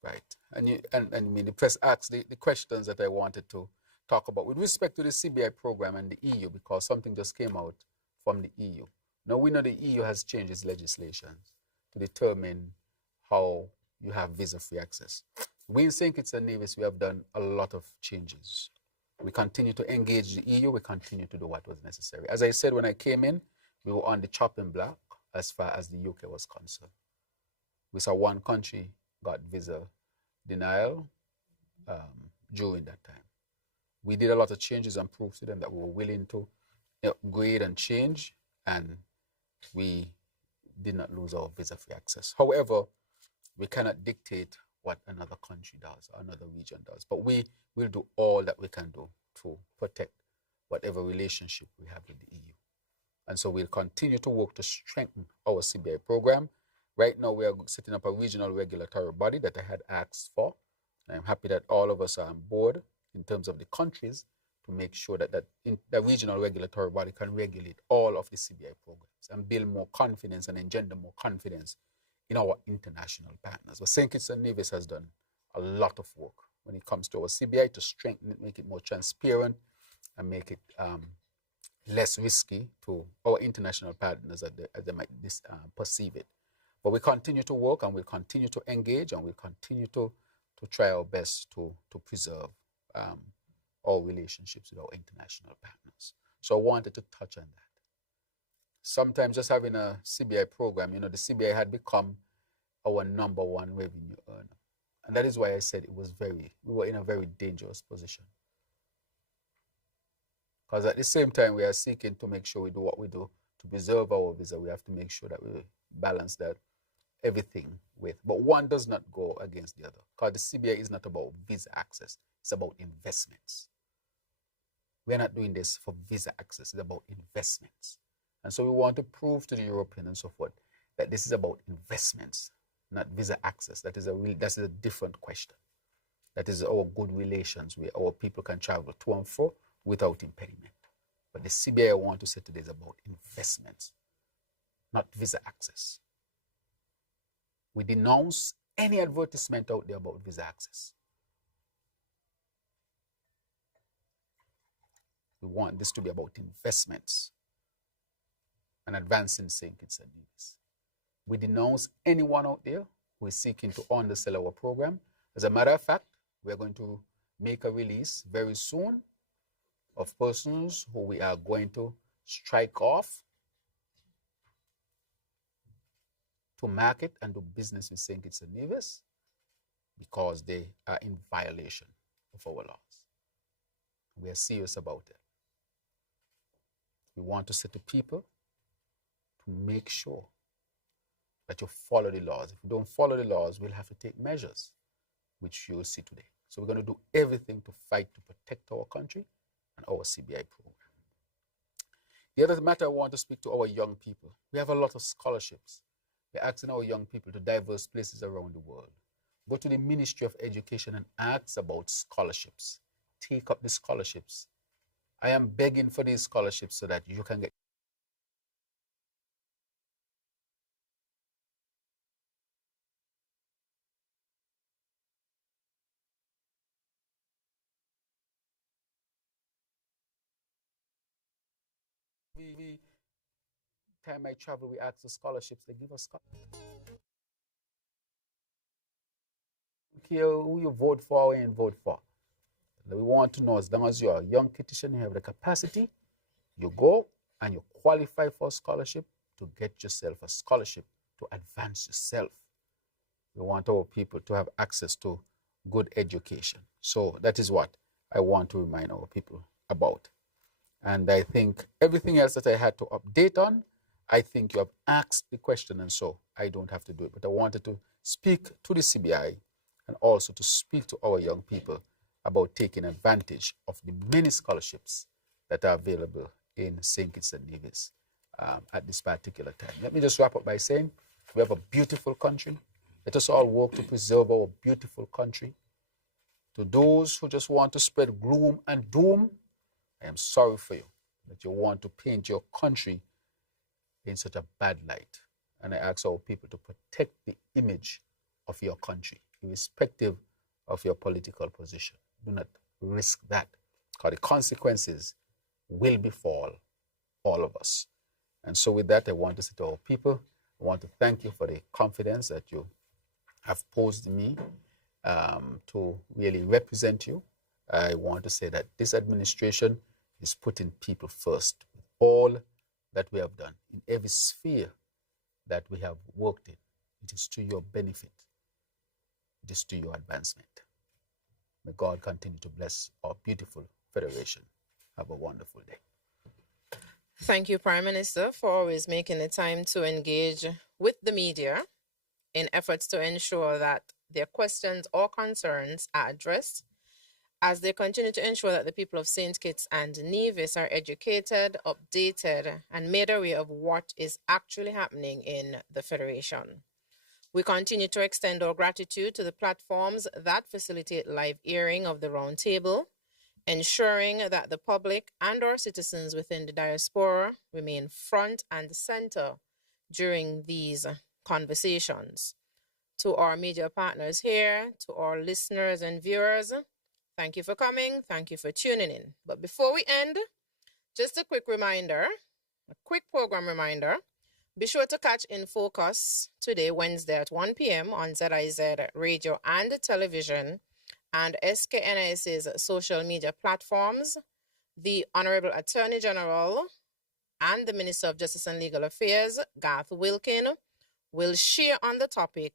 Right. And the press asked the questions that I wanted to talk about with respect to the CBI program and the EU, because something just came out from the EU. Now we know the EU has changed its legislation to determine how you have visa-free access. We in St. Kitts and Nevis, we have done a lot of changes. We continue to engage the EU. We continue to do what was necessary. As I said when I came in, we were on the chopping block as far as the UK was concerned. We saw one country got visa denial during that time. We did a lot of changes and proved to them that we were willing to upgrade and change, and we did not lose our visa-free access. However, we cannot dictate what another country does or another region does, but we will do all that we can do to protect whatever relationship we have with the EU. And so we'll continue to work to strengthen our CBI program. Right now, we are setting up a regional regulatory body that I had asked for. I'm happy that all of us are on board in terms of the countries to make sure that the regional regulatory body can regulate all of the CBI programs and build more confidence and engender more confidence in our international partners. But St. Kitts and Nevis has done a lot of work when it comes to our CBI to strengthen it, make it more transparent, and make it less risky to our international partners as they might perceive it. But we continue to work, and we'll continue to engage, and we'll continue to try our best to preserve our relationships with our international partners. So I wanted to touch on that. Sometimes just having a CBI program, the CBI had become our number one revenue earner. And that is why I said we were in a very dangerous position. Because at the same time, we are seeking to make sure we do what we do to preserve our visa. We have to make sure that we balance that everything with. But one does not go against the other. Because the CBI is not about visa access. It's about investments. We are not doing this for visa access. It's about investments. And so we want to prove to the Europeans and so forth that this is about investments, not visa access. That is a different question. That is our good relations where our people can travel to and fro without impediment. But the CBI I want to say today is about investments, not visa access. We denounce any advertisement out there about visa access. We want this to be about investments and advancing St. Kitts and Nevis. We denounce anyone out there who is seeking to undersell our program. As a matter of fact, we are going to make a release very soon of persons who we are going to strike off to market and do business with St. Kitts and Nevis because they are in violation of our laws. We are serious about it. We want to say to people to make sure that you follow the laws. If you don't follow the laws, we'll have to take measures, which you'll see today. So we're going to do everything to fight to protect our country and our CBI program. The other matter I want to speak to our young people. We have a lot of scholarships. We're asking our young people to diverse places around the world. Go to the Ministry of Education and ask about scholarships. Take up the scholarships. I am begging for these scholarships so that you can get every time I travel, we ask for scholarships. They give us scholarships. Don't care who you vote for or you vote for. We want to know, as long as you're a young Kittitian, you have the capacity, you go and you qualify for a scholarship to get yourself a scholarship to advance yourself. We want our people to have access to good education. So that is what I want to remind our people about. And I think everything else that I had to update on, I think you have asked the question, and so I don't have to do it. But I wanted to speak to the CBI and also to speak to our young people about taking advantage of the many scholarships that are available in St. Kitts and Nevis at this particular time. Let me just wrap up by saying we have a beautiful country. Let us all work to preserve our beautiful country. To those who just want to spread gloom and doom, I am sorry for you that you want to paint your country in such a bad light. And I ask our people to protect the image of your country, irrespective of your political position. Do not risk that, because the consequences will befall all of us. And so with that, I want to say to our people, I want to thank you for the confidence that you have posed in me to really represent you. I want to say that this administration is putting people first. With all that we have done, in every sphere that we have worked in, it is to your benefit. It is to your advancement. May God continue to bless our beautiful federation. Have a wonderful day. Thank you, Prime Minister, for always making the time to engage with the media in efforts to ensure that their questions or concerns are addressed, as they continue to ensure that the people of St. Kitts and Nevis are educated, updated, and made aware of what is actually happening in the Federation. We continue to extend our gratitude to the platforms that facilitate live airing of the roundtable, ensuring that the public and our citizens within the diaspora remain front and center during these conversations. To our media partners here, to our listeners and viewers, thank you for coming. Thank you for tuning in. But before we end, just a quick program reminder. Be sure to catch In Focus today, Wednesday at 1 p.m. on ZIZ radio and television and SKNIS's social media platforms. The Honorable Attorney General and the Minister of Justice and Legal Affairs, Garth Wilkin, will share on the topic,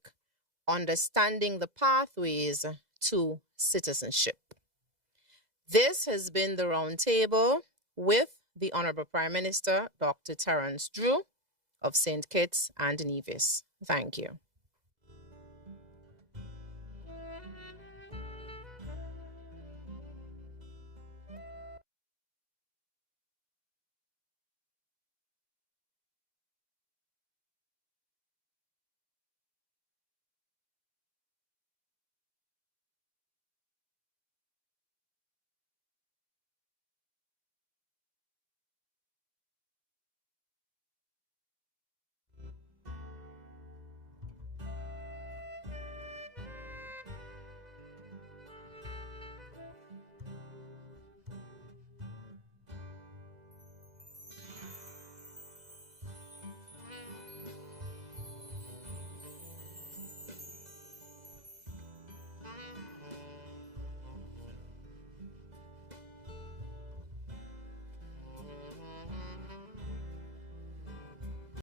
Understanding the Pathways to Citizenship. This has been the Roundtable with the Honorable Prime Minister, Dr. Terence Drew of St. Kitts and Nevis. Thank you.